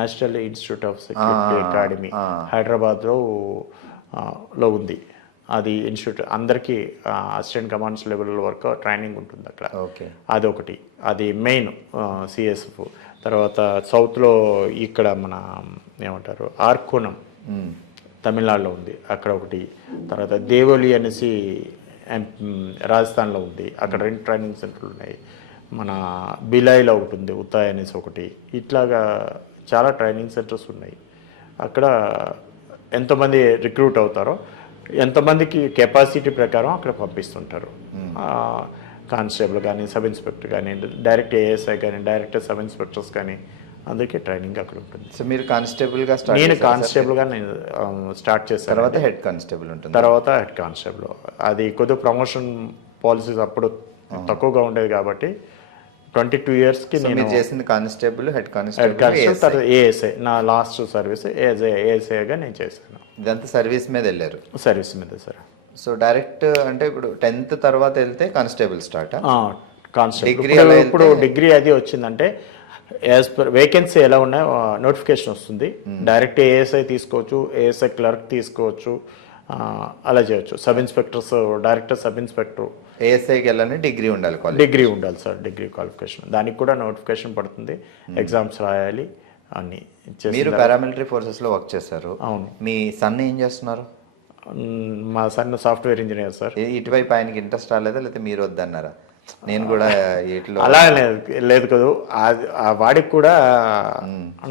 national institute of security academy హైదరాబాద్లో ఉంది. అది ఇన్స్టిట్యూట్ అందరికీ అసిస్టెంట్ కమాండర్స్ లెవెల్ వరకు ట్రైనింగ్ ఉంటుంది అక్కడ. అదొకటి, అది మెయిన్ సిఎస్ఎఫ్. తర్వాత సౌత్లో ఇక్కడ మన ఏమంటారు ఆర్కోనం తమిళనాడులో ఉంది, అక్కడ ఒకటి. తర్వాత దేవోలి అనేసి రాజస్థాన్లో ఉంది, అక్కడ 2 ట్రైనింగ్ సెంటర్లు ఉన్నాయి. మన బిలాయిలో ఒకటి ఉంది, ఉత్తాయ్ అనేసి ఒకటి. ఇట్లాగా చాలా ట్రైనింగ్ సెంటర్స్ ఉన్నాయి. అక్కడ ఎంతమంది రిక్రూట్ అవుతారో ఎంతమందికి కెపాసిటీ ప్రకారం అక్కడ పంపిస్తుంటారు. కానిస్టేబుల్ కానీ, సబ్ ఇన్స్పెక్టర్ కానీ, డైరెక్ట్ ఏఎస్ఐ కానీ, డైరెక్ట్ సబ్ ఇన్స్పెక్టర్స్ కానీ, అందరికీ ట్రైనింగ్ అక్కడ ఉంటుంది. సో మీరు కానిస్టేబుల్గా నేను కానిస్టేబుల్గా నేను స్టార్ట్ చేశాను. తర్వాత హెడ్ కానిస్టేబుల్ ఉంటుంది. తర్వాత హెడ్ కానిస్టేబుల్. అది కొద్దిగా ప్రమోషన్ పాలసీస్ అప్పుడు తక్కువగా ఉండేది కాబట్టి 22 yearsకి నేను చేసింది కానిస్టేబుల్, హెడ్ కానిస్టేబుల్, తర్వాత ఏఎస్ఐ. నా లాస్ట్ సర్వీస్ ఏఎస్ఐగా నేను చేశాను. ఇదంతా సర్వీస్ మీద వెళ్ళారు? సర్వీస్ మీద సార్. సో డైరెక్ట్ అంటే ఇప్పుడు 10th తర్వాత వెళ్తే కానిస్టేబుల్ స్టార్ట్. కాన్స్టెంట్ Degree అలా ఇప్పుడు డిగ్రీ అది వచ్చిందంటే యాజ్ పర్ వేకెన్సీ ఎలా ఉన్నాయో నోటిఫికేషన్ వస్తుంది. డైరెక్ట్ ఏఎస్ఐ తీసుకోవచ్చు, ఏఎస్ఐ క్లర్క్ తీసుకోవచ్చు, అలా చేయొచ్చు. Sub inspectors director sub inspector ఏఎస్ఐకి వెళ్ళాలని డిగ్రీ ఉండాలి, డిగ్రీ ఉండాలి సార్, డిగ్రీ క్వాలిఫికేషన్. దానికి కూడా నోటిఫికేషన్ పడుతుంది, ఎగ్జామ్స్ రాయాలి అన్నీ మీరు పారామిలిటరీ ఫోర్సెస్ లో వర్క్ చేశారు. అవును. మీ సన్ ఏం చేస్తున్నారు? మా సన్ సాఫ్ట్వేర్ ఇంజనీర్ సార్. ఇటువైపు ఆయనకి ఇంట్రెస్ట్ రాలేదా, లేకపోతే మీరు వద్దన్నారా? నేను కూడా వీటిలో అలా లేదు కదా, ఆ వాడికి కూడా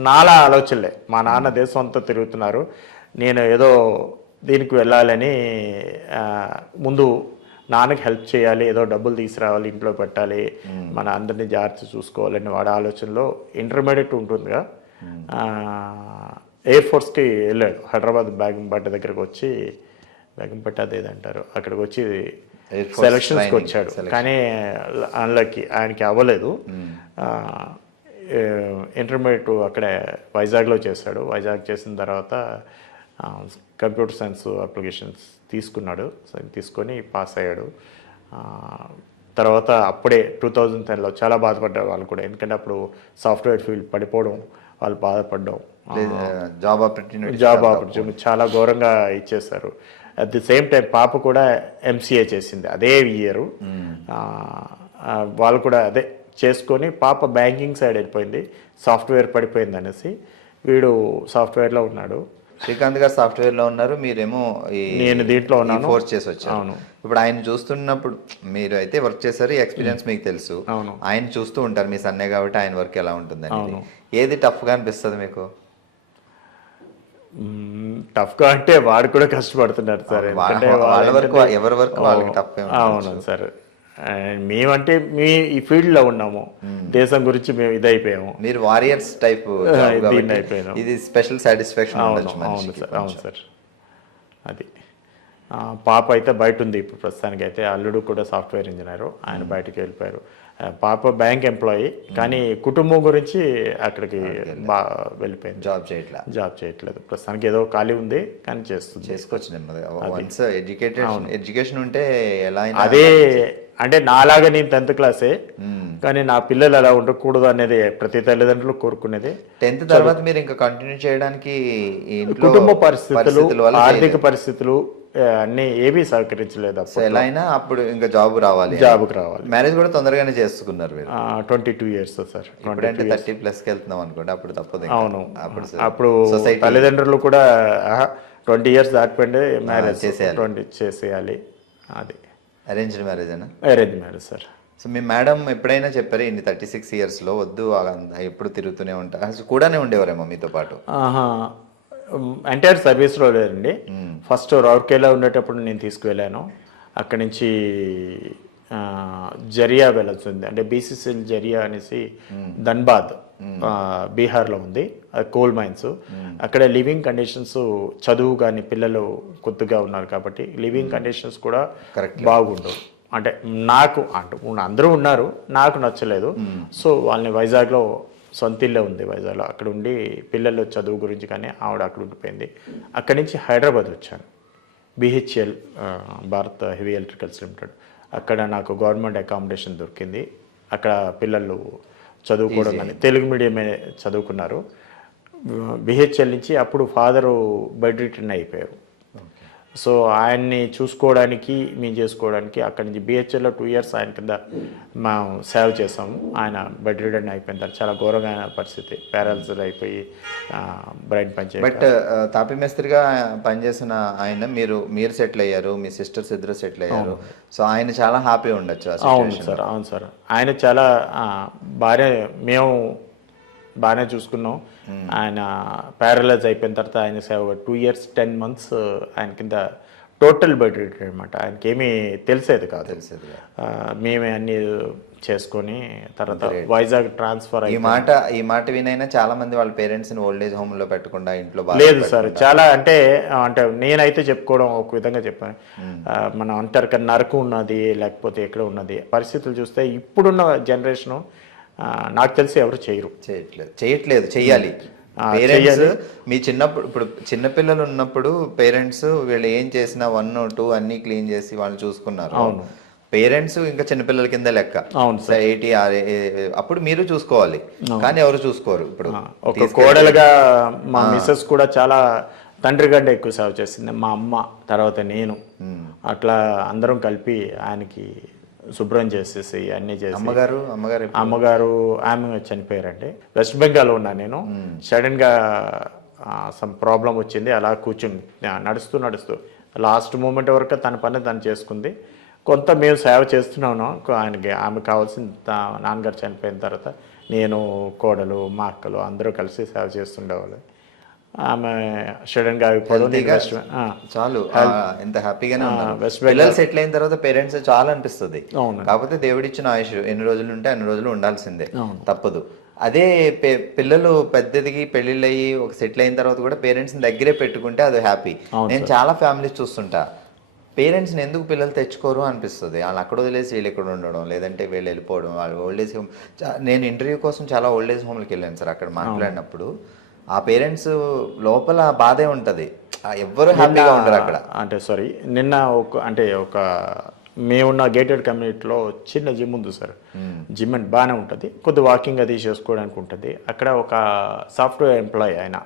నాలా ఆలోచనలే. మా నాన్న దేశం అంతా తిరుగుతున్నారు, నేను ఏదో దీనికి వెళ్ళాలని ముందు నాన్నకి హెల్ప్ చేయాలి, ఏదో డబ్బులు తీసుకురావాలి, ఇంట్లో పెట్టాలి, మన అందరినీ జాగ్రత్త చూసుకోవాలని వాడి ఆలోచనలో ఇంటర్మీడియట్ ఉంటుందిగా ఎయిర్ ఫోర్స్కి వెళ్ళాడు. హైదరాబాద్ బేగంపేట దగ్గరకు వచ్చి, బేగంపేట అదేదంటారు, అక్కడికి వచ్చి సెలక్షన్స్కి వచ్చాడు. కానీ అన్లకి ఆయనకి అవ్వలేదు. ఇంటర్మీడియట్ అక్కడే వైజాగ్లో చేశాడు. వైజాగ్ చేసిన తర్వాత కంప్యూటర్ సైన్స్ అప్లికేషన్స్ తీసుకున్నాడు. తీసుకొని పాస్ అయ్యాడు. తర్వాత అప్పుడే 2010లో చాలా బాధపడ్డారు వాళ్ళు కూడా, ఎందుకంటే అప్పుడు సాఫ్ట్వేర్ ఫీల్డ్ పడిపోవడం, వాళ్ళు బాధపడడం, జాబ్ ఆపర్చునిటీ చాలా ఘోరంగా ఇచ్చేశారు. అట్ ది సేమ్ టైం పాప కూడా ఎంసీఏ చేసింది అదే ఇయర్. వాళ్ళు కూడా అదే చేసుకొని పాప బ్యాంకింగ్ సైడ్ వెళ్ళిపోయింది, సాఫ్ట్వేర్ పడిపోయింది అనేసి వీడు సాఫ్ట్వేర్లో ఉన్నాడు. శ్రీకాంత్ గారు సాఫ్ట్వేర్ లో ఉన్నారు, మీరేమో నేను దీంట్లో ఉన్నాను, ఫోర్స్ చేసి వచ్చాను. ఇప్పుడు ఆయన చూస్తున్నప్పుడు మీరు అయితే వర్క్ చేశారు, ఈ ఎక్స్పీరియన్స్ మీకు తెలుసు. ఆయన చూస్తూ ఉంటారు మీ సన్నే కాబట్టి ఆయన వర్క్ ఎలా ఉంటుంది, ఏది టఫ్ గా అనిపిస్తుంది మీకు? టఫ్గా అంటే వాడు కూడా కష్టపడుతున్నారు సార్, ఎందుకంటే ఎవరి వర్క్ వాళ్ళకి టఫ్. అవును సార్, మేమంటే ఈ ఫీల్డ్లో ఉన్నాము, దేశం గురించి మేము ఇదైపోయాము. మీరు వారియర్స్ టైప్ అయిపోయాము, ఇది స్పెషల్ సాటిస్ఫాక్షన్. అవును సార్, అవును సార్. అది పాప అయితే బయట ఉంది ఇప్పుడు ప్రస్తుతానికి. అయితే అల్లుడు కూడా సాఫ్ట్వేర్ ఇంజనీరు, ఆయన బయటకు వెళ్ళిపోయారు. పాప బ్యాంక్ ఎంప్లాయీ, కానీ కుటుంబం గురించి అక్కడికి బాగా వెళ్ళిపోయింది. జాబ్ చేయట్లేదు ప్రస్తుతానికి, ఏదో ఖాళీ ఉంది కానీ చేసుకోవచ్చు నెమ్మదిగా. వన్స్ ఎడ్యుకేషన్ ఉంటే ఎలా అయినా అదే. అంటే నాలాగా నేను 10th క్లాసే, కానీ నా పిల్లలు అలా ఉండకూడదు అనేది ప్రతి తల్లిదండ్రులు కోరుకునేది. 10th తర్వాత మీరు ఇంకా కంటిన్యూ చేయడానికి కుటుంబ పరిస్థితులు, ఆర్థిక పరిస్థితులు అన్ని ఏమీ సహకరించలేదు. ఎలా అయినా అప్పుడు ఇంకా జాబ్కి రావాలి. మ్యారేజ్ కూడా తొందరగానే చేసుకున్నారు మీరు. 22 years సార్. 30+ వెళ్తున్నాం అనుకోండి, అప్పుడు తప్పదు. అవును, అప్పుడు తల్లిదండ్రులు కూడా 20 years దాటిపోయింది, మ్యారేజ్ చేసేయాలి. అది అరేంజ్డ్ మ్యారేజ్ అయినా? Arrange marriage sir. సో మీ మేడం ఎప్పుడైనా చెప్పారు ఇన్ని 36 yearsలో వద్దు, ఎప్పుడు తిరుగుతూనే ఉంటారు, అసలు కూడానే ఉండేవారేమో మీతో పాటు? ఎంటైర్ సర్వీస్లో లేదండి. ఫస్ట్ రౌర్కేలా ఉండేటప్పుడు నేను తీసుకువెళ్ళాను. అక్కడి నుంచి జరియా వెళ్ళొచ్చింది, అంటే బీసీసీఎల్ జరియా అనేసి ధన్బాద్ బీహార్లో ఉంది, కోల్ మైన్స్. అక్కడ లివింగ్ కండిషన్స్, చదువు కానీ పిల్లలు కొద్దిగా ఉన్నారు కాబట్టి లివింగ్ కండిషన్స్ కూడా బాగుండవు. అంటే నాకు అందరూ ఉన్నారు, నాకు నచ్చలేదు. సో వాళ్ళని వైజాగ్లో, సొంత ఇల్లే ఉంది వైజాగ్లో, అక్కడ ఉండి పిల్లలు చదువు గురించి కానీ ఆవిడ అక్కడ ఉండిపోయింది. అక్కడి నుంచి హైదరాబాద్ వచ్చాను, BHEL Bharat Heavy Electricals Limited. అక్కడ నాకు గవర్నమెంట్ అకామిడేషన్ దొరికింది. అక్కడ పిల్లలు చదువుకోవడం కానీ తెలుగు మీడియమే చదువుకున్నారు. బిహెచ్ఎల్ నుంచి అప్పుడు ఫాదరు బెడ్ రిటర్న్ అయిపోయారు. సో ఆయన్ని చూసుకోవడానికి, మేము చేసుకోవడానికి అక్కడి నుంచి బిహెచ్ఎల్లో 2 years ఆయన కింద మేము సేవ్ చేసాము. ఆయన బెడ్ రిటర్న్ అయిపోయిన తర్వాత చాలా ఘోరమైన పరిస్థితి, పారాలసిస్ అయిపోయి బ్రెయిన్ పనిచేయక. బట్ తాపీ మేస్త్రిగా పనిచేసిన ఆయన మీరు సెటిల్ అయ్యారు, మీ సిస్టర్స్ ఇద్దరు సెటిల్ అయ్యారు. సో ఆయన చాలా హ్యాపీ ఉండొచ్చు. అవును సార్, ఆయన చాలా మేము బాగానే చూసుకున్నాం. ఆయన ప్యారలైజ్ అయిపోయిన తర్వాత ఆయన 2 years 10 months ఆయన కింద టోటల్ బెడ్ రిటర్న్ అనమాట. ఆయనకి ఏమీ తెలిసేది కాదు. మేమే అన్ని చేసుకొని తర్వాత వైజాగ్ ట్రాన్స్ఫర్ ఈ మాట వినైనా చాలా మంది వాళ్ళ పేరెంట్స్ని ఓల్డేజ్ హోమ్లో పెట్టకుండా ఇంట్లో లేదు సార్. చాలా అంటే నేనైతే చెప్పుకోవడం ఒక విధంగా చెప్పాను, మనం అంటారు కదా నరకం ఉన్నది లేకపోతే ఎక్కడ ఉన్నది. పరిస్థితులు చూస్తే ఇప్పుడున్న జనరేషను నాకు తెలిసి ఎవరు చేయట్లేదు. చెయ్యాలి. పేరెంట్స్ మీ చిన్నప్పుడు ఇప్పుడు చిన్నపిల్లలు ఉన్నప్పుడు పేరెంట్స్ వీళ్ళు ఏం చేసినా 1, 2 అన్ని క్లీన్ చేసి వాళ్ళు చూసుకున్నారు. అవును. పేరెంట్స్ ఇంకా చిన్నపిల్లల కింద లెక్క. అవును సార్. 80 అప్పుడు మీరు చూసుకోవాలి, కానీ ఎవరు చూసుకోరు. ఇప్పుడు ఒక కోడలుగా మా మిస్సెస్ కూడా చాలా తండ్రి గంట ఎక్కువ సేవ చేసింది. మా అమ్మ తర్వాత నేను అట్లా అందరం కలిపి ఆయనకి శుభ్రం చేసేసి అన్నీ చేసి. అమ్మగారు ఆమె చనిపోయారండి. వెస్ట్ బెంగాల్ ఉన్నా నేను. సడన్గా సమ్ ప్రాబ్లం వచ్చింది, అలా కూర్చుని నడుస్తూ లాస్ట్ మూమెంట్ వరకు తన పని తను చేసుకుంది. కొంత మేము సేవ చేస్తున్నాను ఆయనకి. ఆమె కావాల్సిన నాన్నగారు చనిపోయిన తర్వాత నేను, కోడలు, మా అక్కలు అందరూ కలిసి సేవ చేస్తుండేవాళ్ళు. ఆమె సడన్గా చాలు ఎంత హ్యాపీగానే పిల్లలు సెటిల్ అయిన తర్వాత పేరెంట్స్ చాలా అనిపిస్తుంది. కాకపోతే దేవుడిచ్చిన ఆయుష్ ఎన్ని రోజులు ఉంటే అన్ని రోజులు ఉండాల్సిందే, తప్పదు. అదే పిల్లలు పెద్దదికి పెళ్లిళ్ళు అయ్యి ఒక సెటిల్ అయిన తర్వాత కూడా పేరెంట్స్ దగ్గరే పెట్టుకుంటే అది హ్యాపీ. నేను చాలా ఫ్యామిలీస్ చూస్తుంటా, పేరెంట్స్ని ఎందుకు పిల్లలు తెచ్చుకోరు అనిపిస్తుంది. వాళ్ళు అక్కడ వదిలేసి వీళ్ళు ఇక్కడ ఉండడం, లేదంటే వీళ్ళు వెళ్ళిపోవడం. వాళ్ళు ఓల్డ్ ఏజ్ హోమ్, నేను ఇంటర్వ్యూ కోసం చాలా ఓల్డ్ ఏజ్ హోమ్కి వెళ్ళాను సార్. అక్కడ మాట్లాడినప్పుడు ఆ పేరెంట్స్ లోపల బాధే ఉంటుంది, ఎవ్వరు హ్యాపీగా ఉండరు అక్కడ. అంటే సారీ, నిన్న ఒక మేమున్న గేటెడ్ కమ్యూనిటీలో చిన్న జిమ్ ఉంది సార్. జిమ్ అంటే బాగానే ఉంటుంది, కొద్ది వాకింగ్ అది చేసుకోవడానికి ఉంటుంది. అక్కడ ఒక సాఫ్ట్వేర్ ఎంప్లాయీ, ఆయన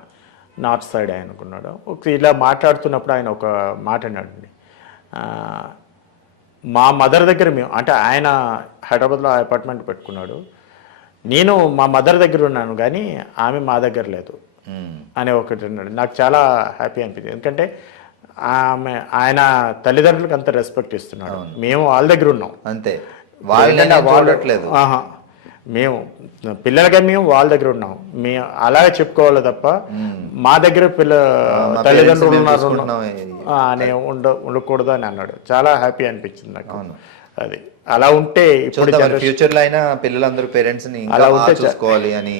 నార్త్ సైడ్ ఆయనకున్నాడు. ఇలా మాట్లాడుతున్నప్పుడు ఆయన ఒక మాట అన్నాడండి, మా మదర్ దగ్గర మేము, అంటే ఆయన హైదరాబాద్లో అపార్ట్మెంట్ పెట్టుకున్నాడు, నేను మా మదర్ దగ్గర ఉన్నాను కానీ ఆమె మా దగ్గర లేదు అనే ఒకటి అన్నాడు. నాకు చాలా హ్యాపీ అనిపించింది. ఎందుకంటే ఆయన తల్లిదండ్రులకు అంత రెస్పెక్ట్ ఇస్తున్నాడు. మేము వాళ్ళ దగ్గర ఉన్నాం అంతే, వాళ్ళట్లేదు. మేము పిల్లలకని మేము వాళ్ళ దగ్గర ఉన్నాం, మేము అలాగే చెప్పుకోవాలి తప్ప మా దగ్గర తల్లిదండ్రులు ఉన్నారు అని ఉండకూడదు అని అన్నాడు. చాలా హ్యాపీ అనిపించింది నాకు. అది అలా ఉంటే ఇప్పుడు ఫ్యూచర్ లో అయినా పిల్లలందరూ పేరెంట్స్ ని అలా ఉంటే చూసుకోవాలి అని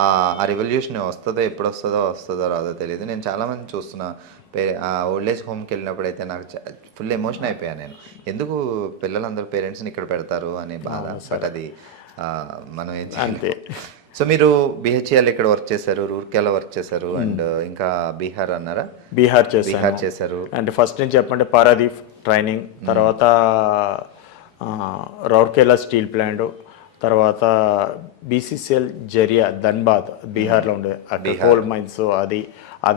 ఆ రెవల్యూషన్ ఎప్పుడు వస్తుందో రాదో తెలియదు. నేను చాలా మంది చూస్తున్నా, ఓల్డ్ ఏజ్ హోమ్కి వెళ్ళినప్పుడు అయితే నాకు ఫుల్ ఎమోషన్ అయిపోయాను నేను. ఎందుకు పిల్లలందరూ పేరెంట్స్ని ఇక్కడ పెడతారు అనే బాధ. బట్ అది మనం ఏం చేయాలి. సో మీరు బిహెచ్ఎల్ ఇక్కడ వర్క్ చేశారు, రూర్కేలా వర్క్ చేశారు, అండ్ ఇంకా బీహార్ అన్నారా? బీహార్ చేశారు. అంటే ఫస్ట్ నుంచి చెప్పండి, పారాదీప్ ట్రైనింగ్, తర్వాత రౌర్కేలా స్టీల్ ప్లాంట్, తర్వాత బీసీసీఎల్ జరియా ధన్బాద్ బీహార్లో ఉండేది, అక్కడ కోల్ మైన్స్. అది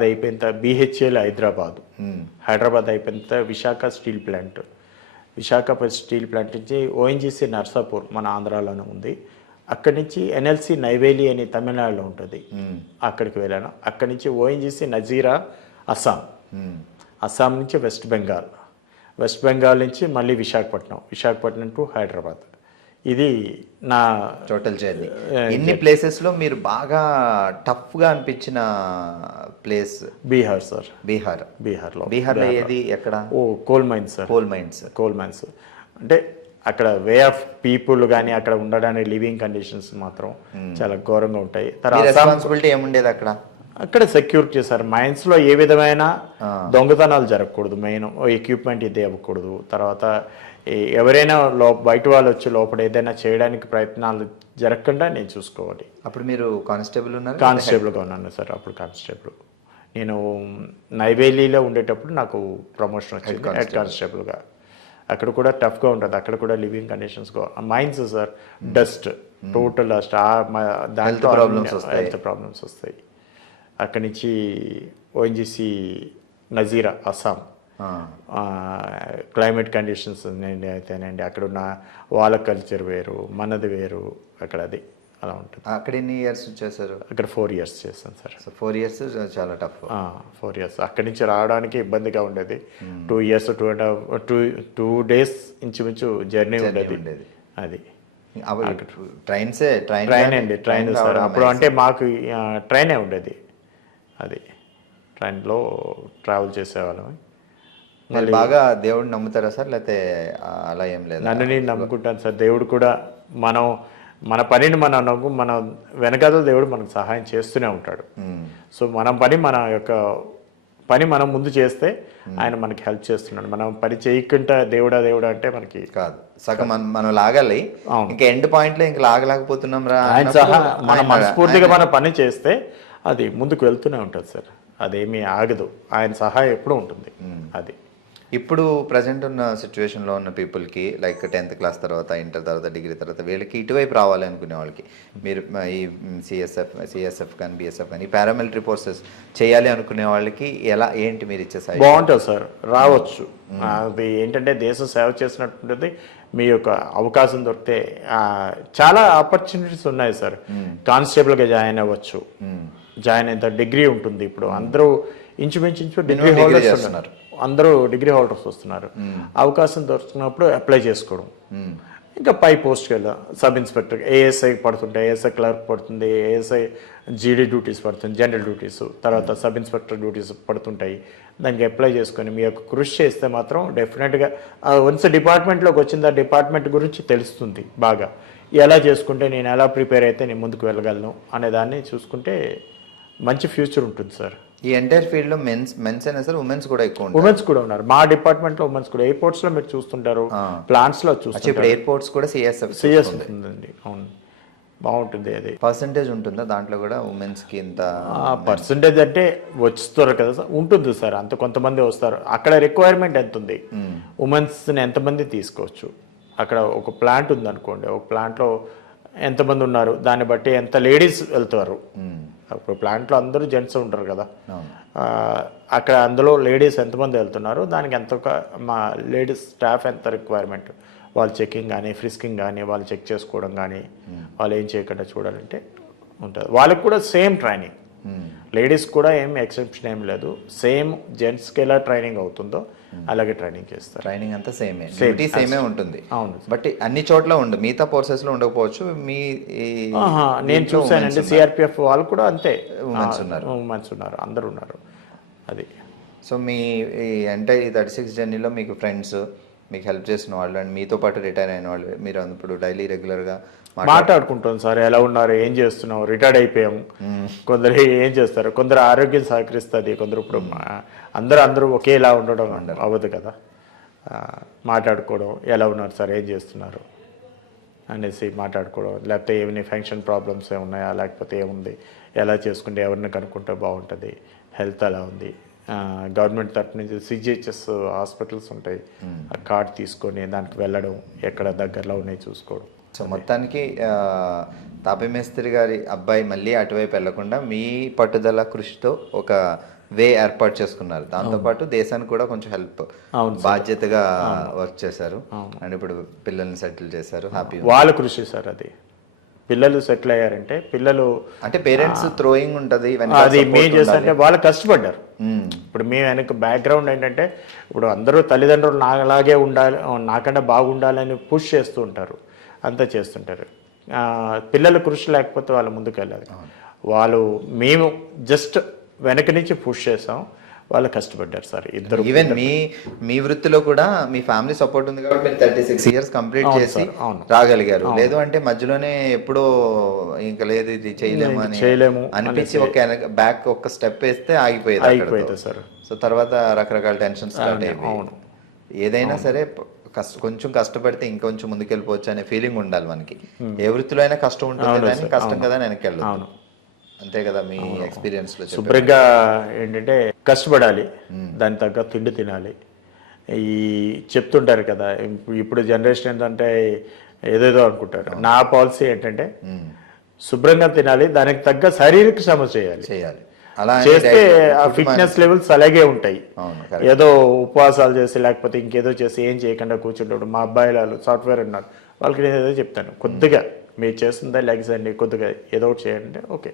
అయిపోయిన తర్వాత బీహెచ్ఎల్ హైదరాబాద్ అయిపోయిన తర్వాత విశాఖ స్టీల్ ప్లాంట్ నుంచి ఓఎన్జీసీ నర్సాపూర్ మన ఆంధ్రాలోనే ఉంది. అక్కడి నుంచి ఎన్ఎల్సి నైవేలి అని తమిళనాడులో ఉంటుంది, అక్కడికి వెళ్ళాను. అక్కడి నుంచి ఓఎన్జీసీ నజీరా అస్సాం నుంచి వెస్ట్ బెంగాల్ నుంచి మళ్ళీ విశాఖపట్నం టు హైదరాబాద్. ఇది నా టోటల్ జర్నీ. ఎన్ని ప్లేసెస్లో మీరు బాగా టఫ్గా అనిపించిన ప్లేస్? బీహార్ సార్. బీహార్లో ఏది, ఎక్కడ? Coal mines sir. Coal mines అంటే అక్కడ వే ఆఫ్ పీపుల్ కానీ అక్కడ ఉండడానికి లివింగ్ కండిషన్స్ మాత్రం చాలా ఘోరంగా ఉంటాయి. రెస్పాన్సిబిలిటీ ఏముండేది అక్కడ సెక్యూరిటీ సార్. మైన్స్లో ఏ విధమైన దొంగతనాలు జరగకూడదు, మెయిన్ ఎక్విప్మెంట్ ఇది ఇవ్వకూడదు. తర్వాత ఎవరైనా బయట వాళ్ళు వచ్చి లోపల ఏదైనా చేయడానికి ప్రయత్నాలు జరగకుండా నేను చూసుకోవాలి. అప్పుడు మీరు కానిస్టేబుల్గా ఉన్నాను సార్. అప్పుడు కానిస్టేబుల్ నేను నైవేలీలో ఉండేటప్పుడు నాకు ప్రమోషన్ వచ్చింది హెడ్ కానిస్టేబుల్గా. అక్కడ కూడా టఫ్గా ఉంటుంది, అక్కడ కూడా living conditions mines sir, dust, total dust, దాంట్లో హెల్త్ ప్రాబ్లమ్స్ వస్తాయి. అక్కడి నుంచి ONGC Nazira Assam, climate conditions అయితేనండి, అక్కడ ఉన్న వాళ్ళ కల్చర్ వేరు, మనది వేరు. అక్కడ అది అలా ఉంటుంది. అక్కడ ఎన్ని ఇయర్స్ చేశారు? అక్కడ 4 years చేశాను సార్. సో 4 years చాలా టఫ్. 4 years అక్కడి నుంచి రావడానికి ఇబ్బందిగా ఉండేది. 2 years 2 days ఇంచుమించు జర్నీ ఉండేది. అది ట్రైన్ సార్. అప్పుడు అంటే మాకు ట్రైనే ఉండేది, అది ట్రైన్లో ట్రావెల్ చేసేవాళ్ళం. బాగా దేవుడిని నమ్ముతారా సార్, లేకపోతే అలా ఏం లేదు? నన్ను నేను నమ్ముకుంటాను సార్. దేవుడు కూడా మన పనిని మన వెనకాల దేవుడు మనకు సహాయం చేస్తూనే ఉంటాడు. సో మన యొక్క పని మనం ముందు చేస్తే ఆయన మనకి హెల్ప్ చేస్తున్నాడు. మనం పని చేయకుండా దేవుడా అంటే మనకి కాదు, సగం మనం లాగాలి. ఇంకా ఎండ్ పాయింట్లో ఇంకా లాగలేకపోతున్నాం రా, ఆయన సహా మన మనస్ఫూర్తిగా మన పని చేస్తే అది ముందుకు వెళ్తూనే ఉంటుంది సార్, అదేమీ ఆగదు, ఆయన సహాయం ఎప్పుడూ ఉంటుంది. అది ఇప్పుడు ప్రజెంట్ ఉన్న సిచ్యువేషన్లో ఉన్న పీపుల్కి లైక్ 10th క్లాస్ తర్వాత, ఇంటర్ తర్వాత, డిగ్రీ తర్వాత వీళ్ళకి ఇటువైపు రావాలి అనుకునే వాళ్ళకి మీరు ఈ సిఎస్ఎఫ్ కానీ బిఎస్ఎఫ్ కానీ పారామిలిటరీ ఫోర్సెస్ చేయాలి అనుకునే వాళ్ళకి ఎలా ఏంటి మీరు ఇచ్చే సహాయం? బాగుంటుంది సార్, రావచ్చు. అది ఏంటంటే దేశం సేవ చేసినట్టుంటుంది. మీ యొక్క అవకాశం దొరికితే చాలా ఆపర్చునిటీస్ ఉన్నాయి సార్. కానిస్టేబుల్గా జాయిన్ అవ్వచ్చు, జాయిన్ అయిన డిగ్రీ ఉంటుంది. ఇప్పుడు అందరూ ఇంచుమించు డిగ్రీ హోల్డర్స్ ఉన్నారు, అందరూ డిగ్రీ హోల్డర్స్ వస్తున్నారు. అవకాశం దొరుకుతున్నప్పుడు అప్లై చేసుకోవడం. ఇంకా పై పోస్ట్కి వెళ్దాం, సబ్ ఇన్స్పెక్టర్, ఏఎస్ఐ పడుతుంటాయి, ఏఎస్ఐ క్లర్క్ పడుతుంది, ఏఎస్ఐ జీడీ డ్యూటీస్ పడుతుంది, జనరల్ డ్యూటీస్, తర్వాత సబ్ ఇన్స్పెక్టర్ డ్యూటీస్ పడుతుంటాయి. దానికి అప్లై చేసుకొని మీ యొక్క కృషి చేస్తే మాత్రం డెఫినెట్గా వన్స్ డిపార్ట్మెంట్లోకి వచ్చింది, ఆ డిపార్ట్మెంట్ గురించి తెలుస్తుంది బాగా. ఎలా చేసుకుంటే నేను ఎలా ప్రిపేర్ అయితే నేను ముందుకు వెళ్ళగలను అనే దాన్ని చూసుకుంటే మంచి ఫ్యూచర్ ఉంటుంది సార్. ఈ ఎంటైర్ ఫీల్డ్ లో మెన్స్ అయినా సరే ఉమెన్స్ కూడా ఎక్కువ ఉంటారు. ఉమెన్స్ కూడా ఉన్నారు మా డిపార్ట్మెంట్ లో, ఉమెన్స్ కూడా. ఎయిర్పోర్ట్స్ లో మీరు చూస్తుంటారు, ప్లాంట్స్ లో చూస్తారు. ఇప్పుడు ఎయిర్పోర్ట్స్ కూడా సిఎస్ ఉంటుందండి. అవును, బాగుంటుంది. అది పర్సంటేజ్ ఉంటుందా దాంట్లో కూడా ఉమెన్స్ కి ఇంత? పర్సంటేజ్ అంటే వస్తారు కదా సార్, ఉంటుంది సార్. అంత కొంతమంది వస్తారు. అక్కడ రిక్వైర్మెంట్ ఎంత ఉంది, ఉమెన్స్ ఎంతమంది తీసుకోవచ్చు. అక్కడ ఒక ప్లాంట్ ఉంది అనుకోండి, ఒక ప్లాంట్లో ఎంతమంది ఉన్నారు దాన్ని బట్టి ఎంత లేడీస్ వెళ్తారు. ఇప్పుడు ప్లాంట్లో అందరూ జెంట్స్ ఉంటారు కదా, అక్కడ అందులో లేడీస్ ఎంతమంది వెళ్తున్నారు, దానికి ఎంత మా లేడీస్ స్టాఫ్ ఎంత రిక్వైర్మెంట్, వాళ్ళు చెకింగ్ కానీ ఫ్రిస్కింగ్ కానీ వాళ్ళు చెక్ చేసుకోవడం కానీ వాళ్ళు ఏం చేయకుండా చూడాలంటే ఉంటుంది. వాళ్ళకి కూడా సేమ్ ట్రైనింగ్, లేడీస్ కూడా ఏం ఎక్సెప్షన్ ఏం లేదు. సేమ్ జెంట్స్కి ఎలా ట్రైనింగ్ అవుతుందో అలాగే ట్రైనింగ్ చేస్తారు. ట్రైనింగ్ అంతా సేమే ఉంటుంది. అవును, బట్ అన్ని చోట్ల ఉండదు, మిగతా ఫోర్సెస్ లో ఉండకపోవచ్చు. నేను చూసానండి, సిఆర్పిఎఫ్ వాళ్ళు కూడా అంతే, ఉమెన్స్ ఉన్నారు, అందరూ ఉన్నారు. అది సో మీ అంటే ఈ 36 జర్నీలో మీకు ఫ్రెండ్స్, మీకు హెల్ప్ చేసిన వాళ్ళు అండ్ మీతో పాటు రిటైర్ అయిన వాళ్ళు, మీరు ఇప్పుడు డైలీ రెగ్యులర్గా మాట్లాడుకుంటాం సార్, ఎలా ఉన్నారు, ఏం చేస్తున్నాం, రిటైర్డ్ అయిపోయాము. కొందరు ఏం చేస్తారు, కొందరు ఆరోగ్యం సహకరిస్తుంది, కొందరు ఇప్పుడు అందరూ ఒకేలా ఉండడం అవ్వదు కదా. మాట్లాడుకోవడం, ఎలా ఉన్నారు సార్, ఏం చేస్తున్నారు అనేసి మాట్లాడుకోవడం, లేకపోతే ఏమైనా ఫంక్షన్ ప్రాబ్లమ్స్ ఏమున్నాయా, లేకపోతే ఏముంది, ఎలా చేసుకుంటే ఎవరిని కనుక్కుంటే బాగుంటుంది, హెల్త్ ఎలా ఉంది. గవర్నమెంట్ తరఫు నుంచి సిజిహెచ్ఎస్ హాస్పిటల్స్ ఉంటాయి, ఆ కార్డ్ తీసుకొని దానికి వెళ్ళడం, ఎక్కడ దగ్గరలో ఉన్నాయి చూసుకోవడం. సో మొత్తానికి తాపీ మేస్త్రి గారి అబ్బాయి మళ్ళీ అటువైపు వెళ్లకుండా మీ పట్టుదల కృషితో ఒక వే ఏర్పాటు చేసుకున్నారు. దాంతోపాటు దేశానికి కూడా కొంచెం హెల్ప్, బాధ్యతగా వర్క్ చేశారు. అండ్ ఇప్పుడు పిల్లల్ని సెటిల్ చేశారు. హ్యాపీ వాళ్ళ కృషి సార్ అది. పిల్లలు సెటిల్ అయ్యారంటే పిల్లలు అంటే పేరెంట్స్ థ్రోయింగ్ ఉంటుంది, అది మేము చేస్తారంటే వాళ్ళు కష్టపడ్డారు. ఇప్పుడు మేము వెనక బ్యాక్గ్రౌండ్ ఏంటంటే ఇప్పుడు అందరూ తల్లిదండ్రులు నాలాగే ఉండాలి, నాకన్నా బాగుండాలని పుష్ చేస్తూ ఉంటారు, అంతా చేస్తుంటారు. పిల్లల కృషి లేకపోతే వాళ్ళు ముందుకు వెళ్ళాలి. మేము జస్ట్ వెనక నుంచి పుష్ చేసాం, వాళ్ళు కష్టపడ్డారు సార్ ఇద్దరు. ఈవెన్ మీ వృత్తిలో కూడా మీ ఫ్యామిలీ సపోర్ట్ ఉంది కాబట్టి మీరు 36 ఇయర్స్ కంప్లీట్ చేసి రాగలిగారు. లేదు అంటే మధ్యలోనే ఎప్పుడో ఇంకా లేదు ఇది చేయలేము అనిపించి బ్యాక్ ఒక స్టెప్ వేస్తే ఆగిపోయేది సార్. సో తర్వాత రకరకాల టెన్షన్ స్టార్ట్ అయిపోయి, ఏదైనా సరే కొంచెం కష్టపడితే ఇంకొంచెం ముందుకెళ్ళిపోవచ్చు అనే ఫీలింగ్ ఉండాలి మనకి. ఏ వృత్తిలో అయినా కష్టం ఉంటుంది కానీ కష్టం కదా వెనక్కి వెళ్ళాలి, అంతే కదా. మీ ఎక్స్పీరియన్స్ లో శుభ్రంగా ఏంటంటే కష్టపడాలి, దాని తగ్గ తిండి తినాలి. ఈ చెప్తుంటారు కదా, ఇప్పుడు జనరేషన్ ఏంటంటే ఏదేదో అనుకుంటారు. నా పాలసీ ఏంటంటే శుభ్రంగా తినాలి, దానికి తగ్గ శారీరక శ్రమ చేయాలి. అలా చేస్తే ఆ ఫిట్నెస్ లెవెల్స్ అలాగే ఉంటాయి. ఏదో ఉపవాసాలు చేసి లేకపోతే ఇంకేదో చేసి ఏం చేయకుండా కూర్చుంటాడు. మా అబ్బాయిలు సాఫ్ట్వేర్ ఉన్నారు, వాళ్ళకి నేను ఏదో చెప్తాను, కొద్దిగా మీరు చేస్తుందా లెగ్స్ అండి, కొద్దిగా ఏదో ఒకటి చేయండి, ఓకే.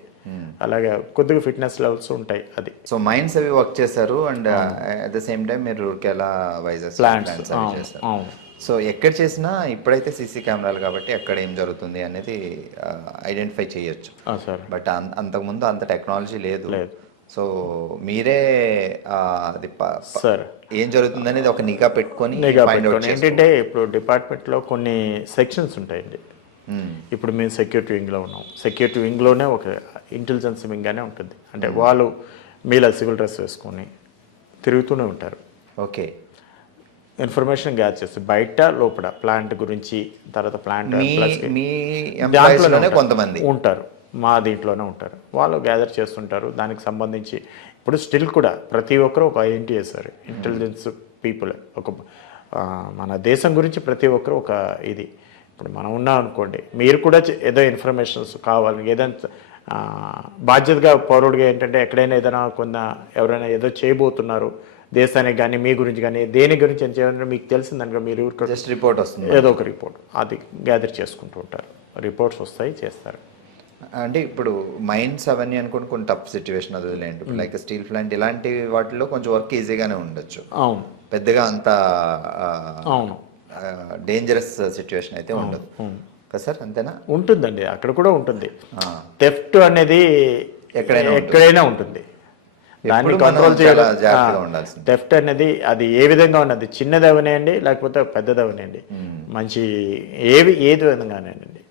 అలాగే కొద్దిగా ఫిట్నెస్ లెవెల్స్ ఉంటాయి. అది సో మైండ్స్ అవి వర్క్ చేశారు and at the same time మీరు రూర్కెలా వైజాగ్ ప్లాన్స్ అవి చేశారు. సో ఎక్కడ చేసినా ఇప్పుడైతే సీసీ కెమెరాలు కాబట్టి ఎక్కడ ఏం జరుగుతుంది అనేది ఐడెంటిఫై చేయొచ్చు. బట్ అంతకుముందు అంత టెక్నాలజీ లేదు. సో మీరే అది ఏం జరుగుతుంది అనేది ఒక నిఘా పెట్టుకొని ఏంటంటే ఇప్పుడు డిపార్ట్మెంట్లో కొన్ని సెక్షన్స్ ఉంటాయండి. ఇప్పుడు మేము సెక్యూరిటీ వింగ్లో ఉన్నాం. సెక్యూరిటీ వింగ్లోనే ఒక ఇంటెలిజెన్స్ వింగ్ అనే ఉంటుంది. అంటే వాళ్ళు మీలా సివిల్ డ్రెస్ వేసుకొని తిరుగుతూనే ఉంటారు. ఓకే, ఇన్ఫర్మేషన్ గ్యాదర్ చేస్తారు బయట లోపల ప్లాంట్ గురించి. తర్వాత ప్లాంట్ కొంతమంది ఉంటారు. మా దీంట్లోనే ఉంటారు. వాళ్ళు గ్యాదర్ చేస్తుంటారు. దానికి సంబంధించి ఇప్పుడు స్టిల్ కూడా ప్రతి ఒక్కరు ఒక ఐఎన్టీఎస్ సార్, ఇంటెలిజెన్స్ పీపుల్. ఒక మన దేశం గురించి ప్రతి ఒక్కరు ఒక ఇది. ఇప్పుడు మనం ఉన్నాం అనుకోండి, మీరు కూడా ఏదో ఇన్ఫర్మేషన్స్ కావాలి, ఏదైనా బాధ్యతగా పౌరుడిగా ఏంటంటే ఎక్కడైనా ఏదైనా ఎవరైనా ఏదో చేయబోతున్నారు దేశానికి కానీ మీ గురించి కానీ దేని గురించి ఏం చేయాలంటే మీకు తెలిసిందనుకో, మీరు జస్ట్ రిపోర్ట్ వస్తుంది, ఏదో ఒక రిపోర్ట్ అది గ్యాదర్ చేసుకుంటూ ఉంటారు. రిపోర్ట్స్ వస్తాయి, చేస్తారు. అంటే ఇప్పుడు మైన్స్ అవన్నీ అనుకుని కొన్ని టఫ్ సిచ్యువేషన్ అది వదిలేండి, లైక్ స్టీల్ ప్లాంట్ ఇలాంటి వాటిలో కొంచెం వర్క్ ఈజీగానే ఉండొచ్చు. అవును, పెద్దగా అంత అవును, డేంజరస్ సిచ్యువేషన్ అయితే ఉండదు కదా సార్, అంతేనా? ఉంటుందండి, అక్కడ కూడా ఉంటుంది. థెఫ్ట్ అనేది ఎక్కడైనా ఉంటుంది. దాన్ని కంట్రోల్ చేయడం, థెఫ్ట్ అనేది అది ఏ విధంగా ఉన్నది, చిన్నది అవనేయండి లేకపోతే పెద్దది అవనేయండి, మంచి ఏది విధంగానేనండి,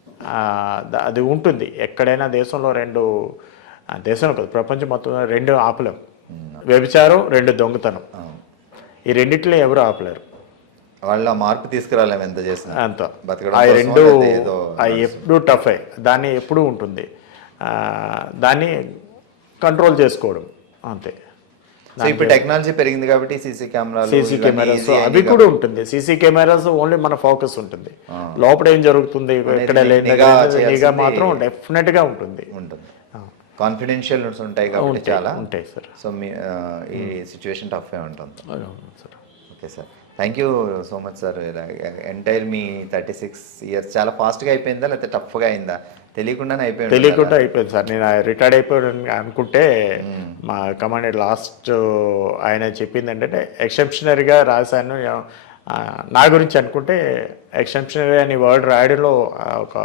అది ఉంటుంది ఎక్కడైనా. దేశంలో దేశంలో కాదు ప్రపంచం మొత్తం 2 ఆపలేం. వ్యభిచారం, 2 దొంగతనం, ఈ రెండిట్లో ఎవరు ఆపలేరు. వాళ్ళ మార్పు తీసుకురాలేము ఎంత చేసినా, అంత అవి 2 అవి ఎప్పుడు టఫే, దాన్ని ఎప్పుడు ఉంటుంది, దాన్ని కంట్రోల్ చేసుకోవడం అంతే. ఇప్పుడు టెక్నాలజీ పెరిగింది కాబట్టి సీసీ కెమెరాస్ అవి కూడా ఉంటుంది. సీసీ కెమెరాస్ ఓన్లీ మన ఫోకస్ ఉంటుంది, లోపల ఏం జరుగుతుంది ఎక్కడ నిఘా మాత్రం డెఫినెట్ గా ఉంటుంది. కాన్ఫిడెన్షియల్ ఉంటాయి కాబట్టి చాలా ఉంటాయి సార్. సో మీ ఈ సిచ్యువేషన్ టఫ్ ఉంటుంది sir. Okay sir, thank you so much sir. Entire me 36 years చాలా ఫాస్ట్గా అయిపోయిందా లేకపోతే టఫ్గా అయిందా? తెలియకుండా అయిపోయింది సార్. నేను రిటైర్డ్ అయిపోయాను అనుకుంటే మా కమాండర్ లాస్ట్ ఆయన చెప్పింది ఏంటంటే ఎక్సెప్షనరీగా రాశాను నా గురించి అనుకుంటే, ఎక్సెప్షనరీ అని వర్డ్ రాయడంలో ఒక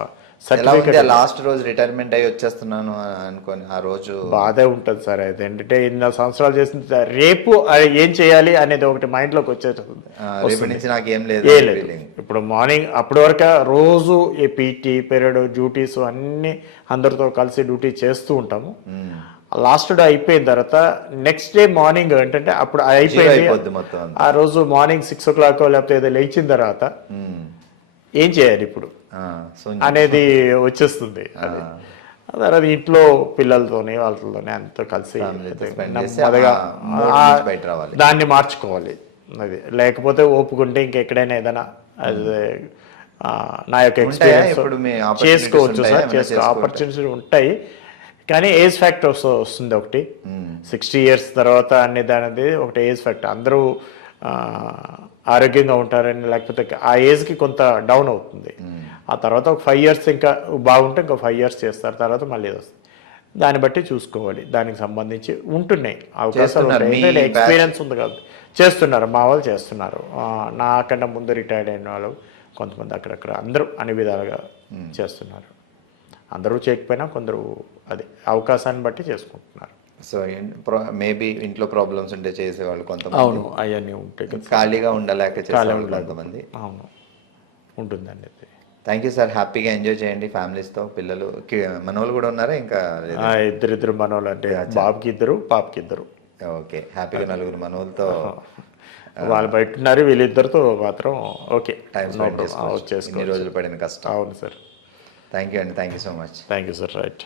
లాస్ట్ రోజు రిటైర్మెంట్ అయ్యి వచ్చేస్తున్నాను అనుకోని ఆ రోజు బాధే ఉంటుంది సార్. అది ఏంటంటే 8 సంవత్సరాలు చేసిన రేపు ఏం చేయాలి అనేది ఒకటి మైండ్లోకి వచ్చేస్తుంది. నాకేం లేదు. ఇప్పుడు మార్నింగ్ అప్పటి వరకు రోజు ఈ పీటీ పీరియడ్ డ్యూటీస్ అన్ని అందరితో కలిసి డ్యూటీ చేస్తూ ఉంటాము. లాస్ట్ డే అయిపోయిన తర్వాత నెక్స్ట్ డే మార్నింగ్ ఏంటంటే అప్పుడు అయిపోయింది మొత్తం. ఆ రోజు మార్నింగ్ 6 o'clock లేకపోతే ఏదో లేచిన తర్వాత ఏం చేయాలి ఇప్పుడు అనేది వచ్చేస్తుంది. తర్వాత ఇంట్లో పిల్లలతోని వాళ్ళతోనే అంతా కలిసి దాన్ని మార్చుకోవాలి. అది లేకపోతే ఓపుకుంటే ఇంకెక్కడైనా ఏదైనా అది నా యొక్క ఎక్స్పీరియన్స్ చేసుకోవచ్చు సార్. ఆపర్చునిటీ ఉంటాయి కానీ ఏజ్ ఫ్యాక్టర్ వస్తుంది ఒకటి. 60 years తర్వాత అనేది ఒకటి ఏజ్ ఫ్యాక్టర్. అందరూ ఆరోగ్యంగా ఉంటారని లేకపోతే ఆ ఏజ్కి కొంత డౌన్ అవుతుంది. ఆ తర్వాత ఒక 5 years ఇంకా బాగుంటే ఇంకో 5 years చేస్తారు, తర్వాత మళ్ళీ ఏది వస్తుంది. దాన్ని బట్టి చూసుకోవాలి. దానికి సంబంధించి ఉంటున్నాయి అవకాశాలు. ఎక్స్పీరియన్స్ ఉంది కాబట్టి చేస్తున్నారు, మా వాళ్ళు చేస్తున్నారు. నాకన్నా ముందు రిటైర్డ్ అయిన వాళ్ళు కొంతమంది అక్కడక్కడ అందరూ అన్ని విధాలుగా చేస్తున్నారు. అందరూ చేయకపోయినా కొందరు అది అవకాశాన్ని బట్టి చేసుకుంటున్నారు. సో మేబీ ఇంట్లో ప్రాబ్లమ్స్ ఉంటే చేసేవాళ్ళు కొంతమంది. అవును, అవన్నీ ఉంటాయి. ఖాళీగా ఉండలేక చేసేవాళ్ళు కొంతమంది. అవును, ఉంటుందండి. Thank you sir. హ్యాపీగా ఎంజాయ్ చేయండి ఫ్యామిలీస్తో. పిల్లలు మనోళ్ళు కూడా ఉన్నారా? ఇంకా ఇద్దరు మనోళ్ళు, అంటే బాబుకి 2 పాపకి 2. ఓకే, హ్యాపీగా 4 మనోళ్ళతో వాళ్ళు బయట ఉన్నారు. వీళ్ళిద్దరితో మాత్రం ఓకే టైం స్పెండ్ చేసుకోవచ్చు. రోజులు పడిన కష్టం. అవును సార్. థ్యాంక్ యూ అండి, thank you so much. Thank you sir. Right.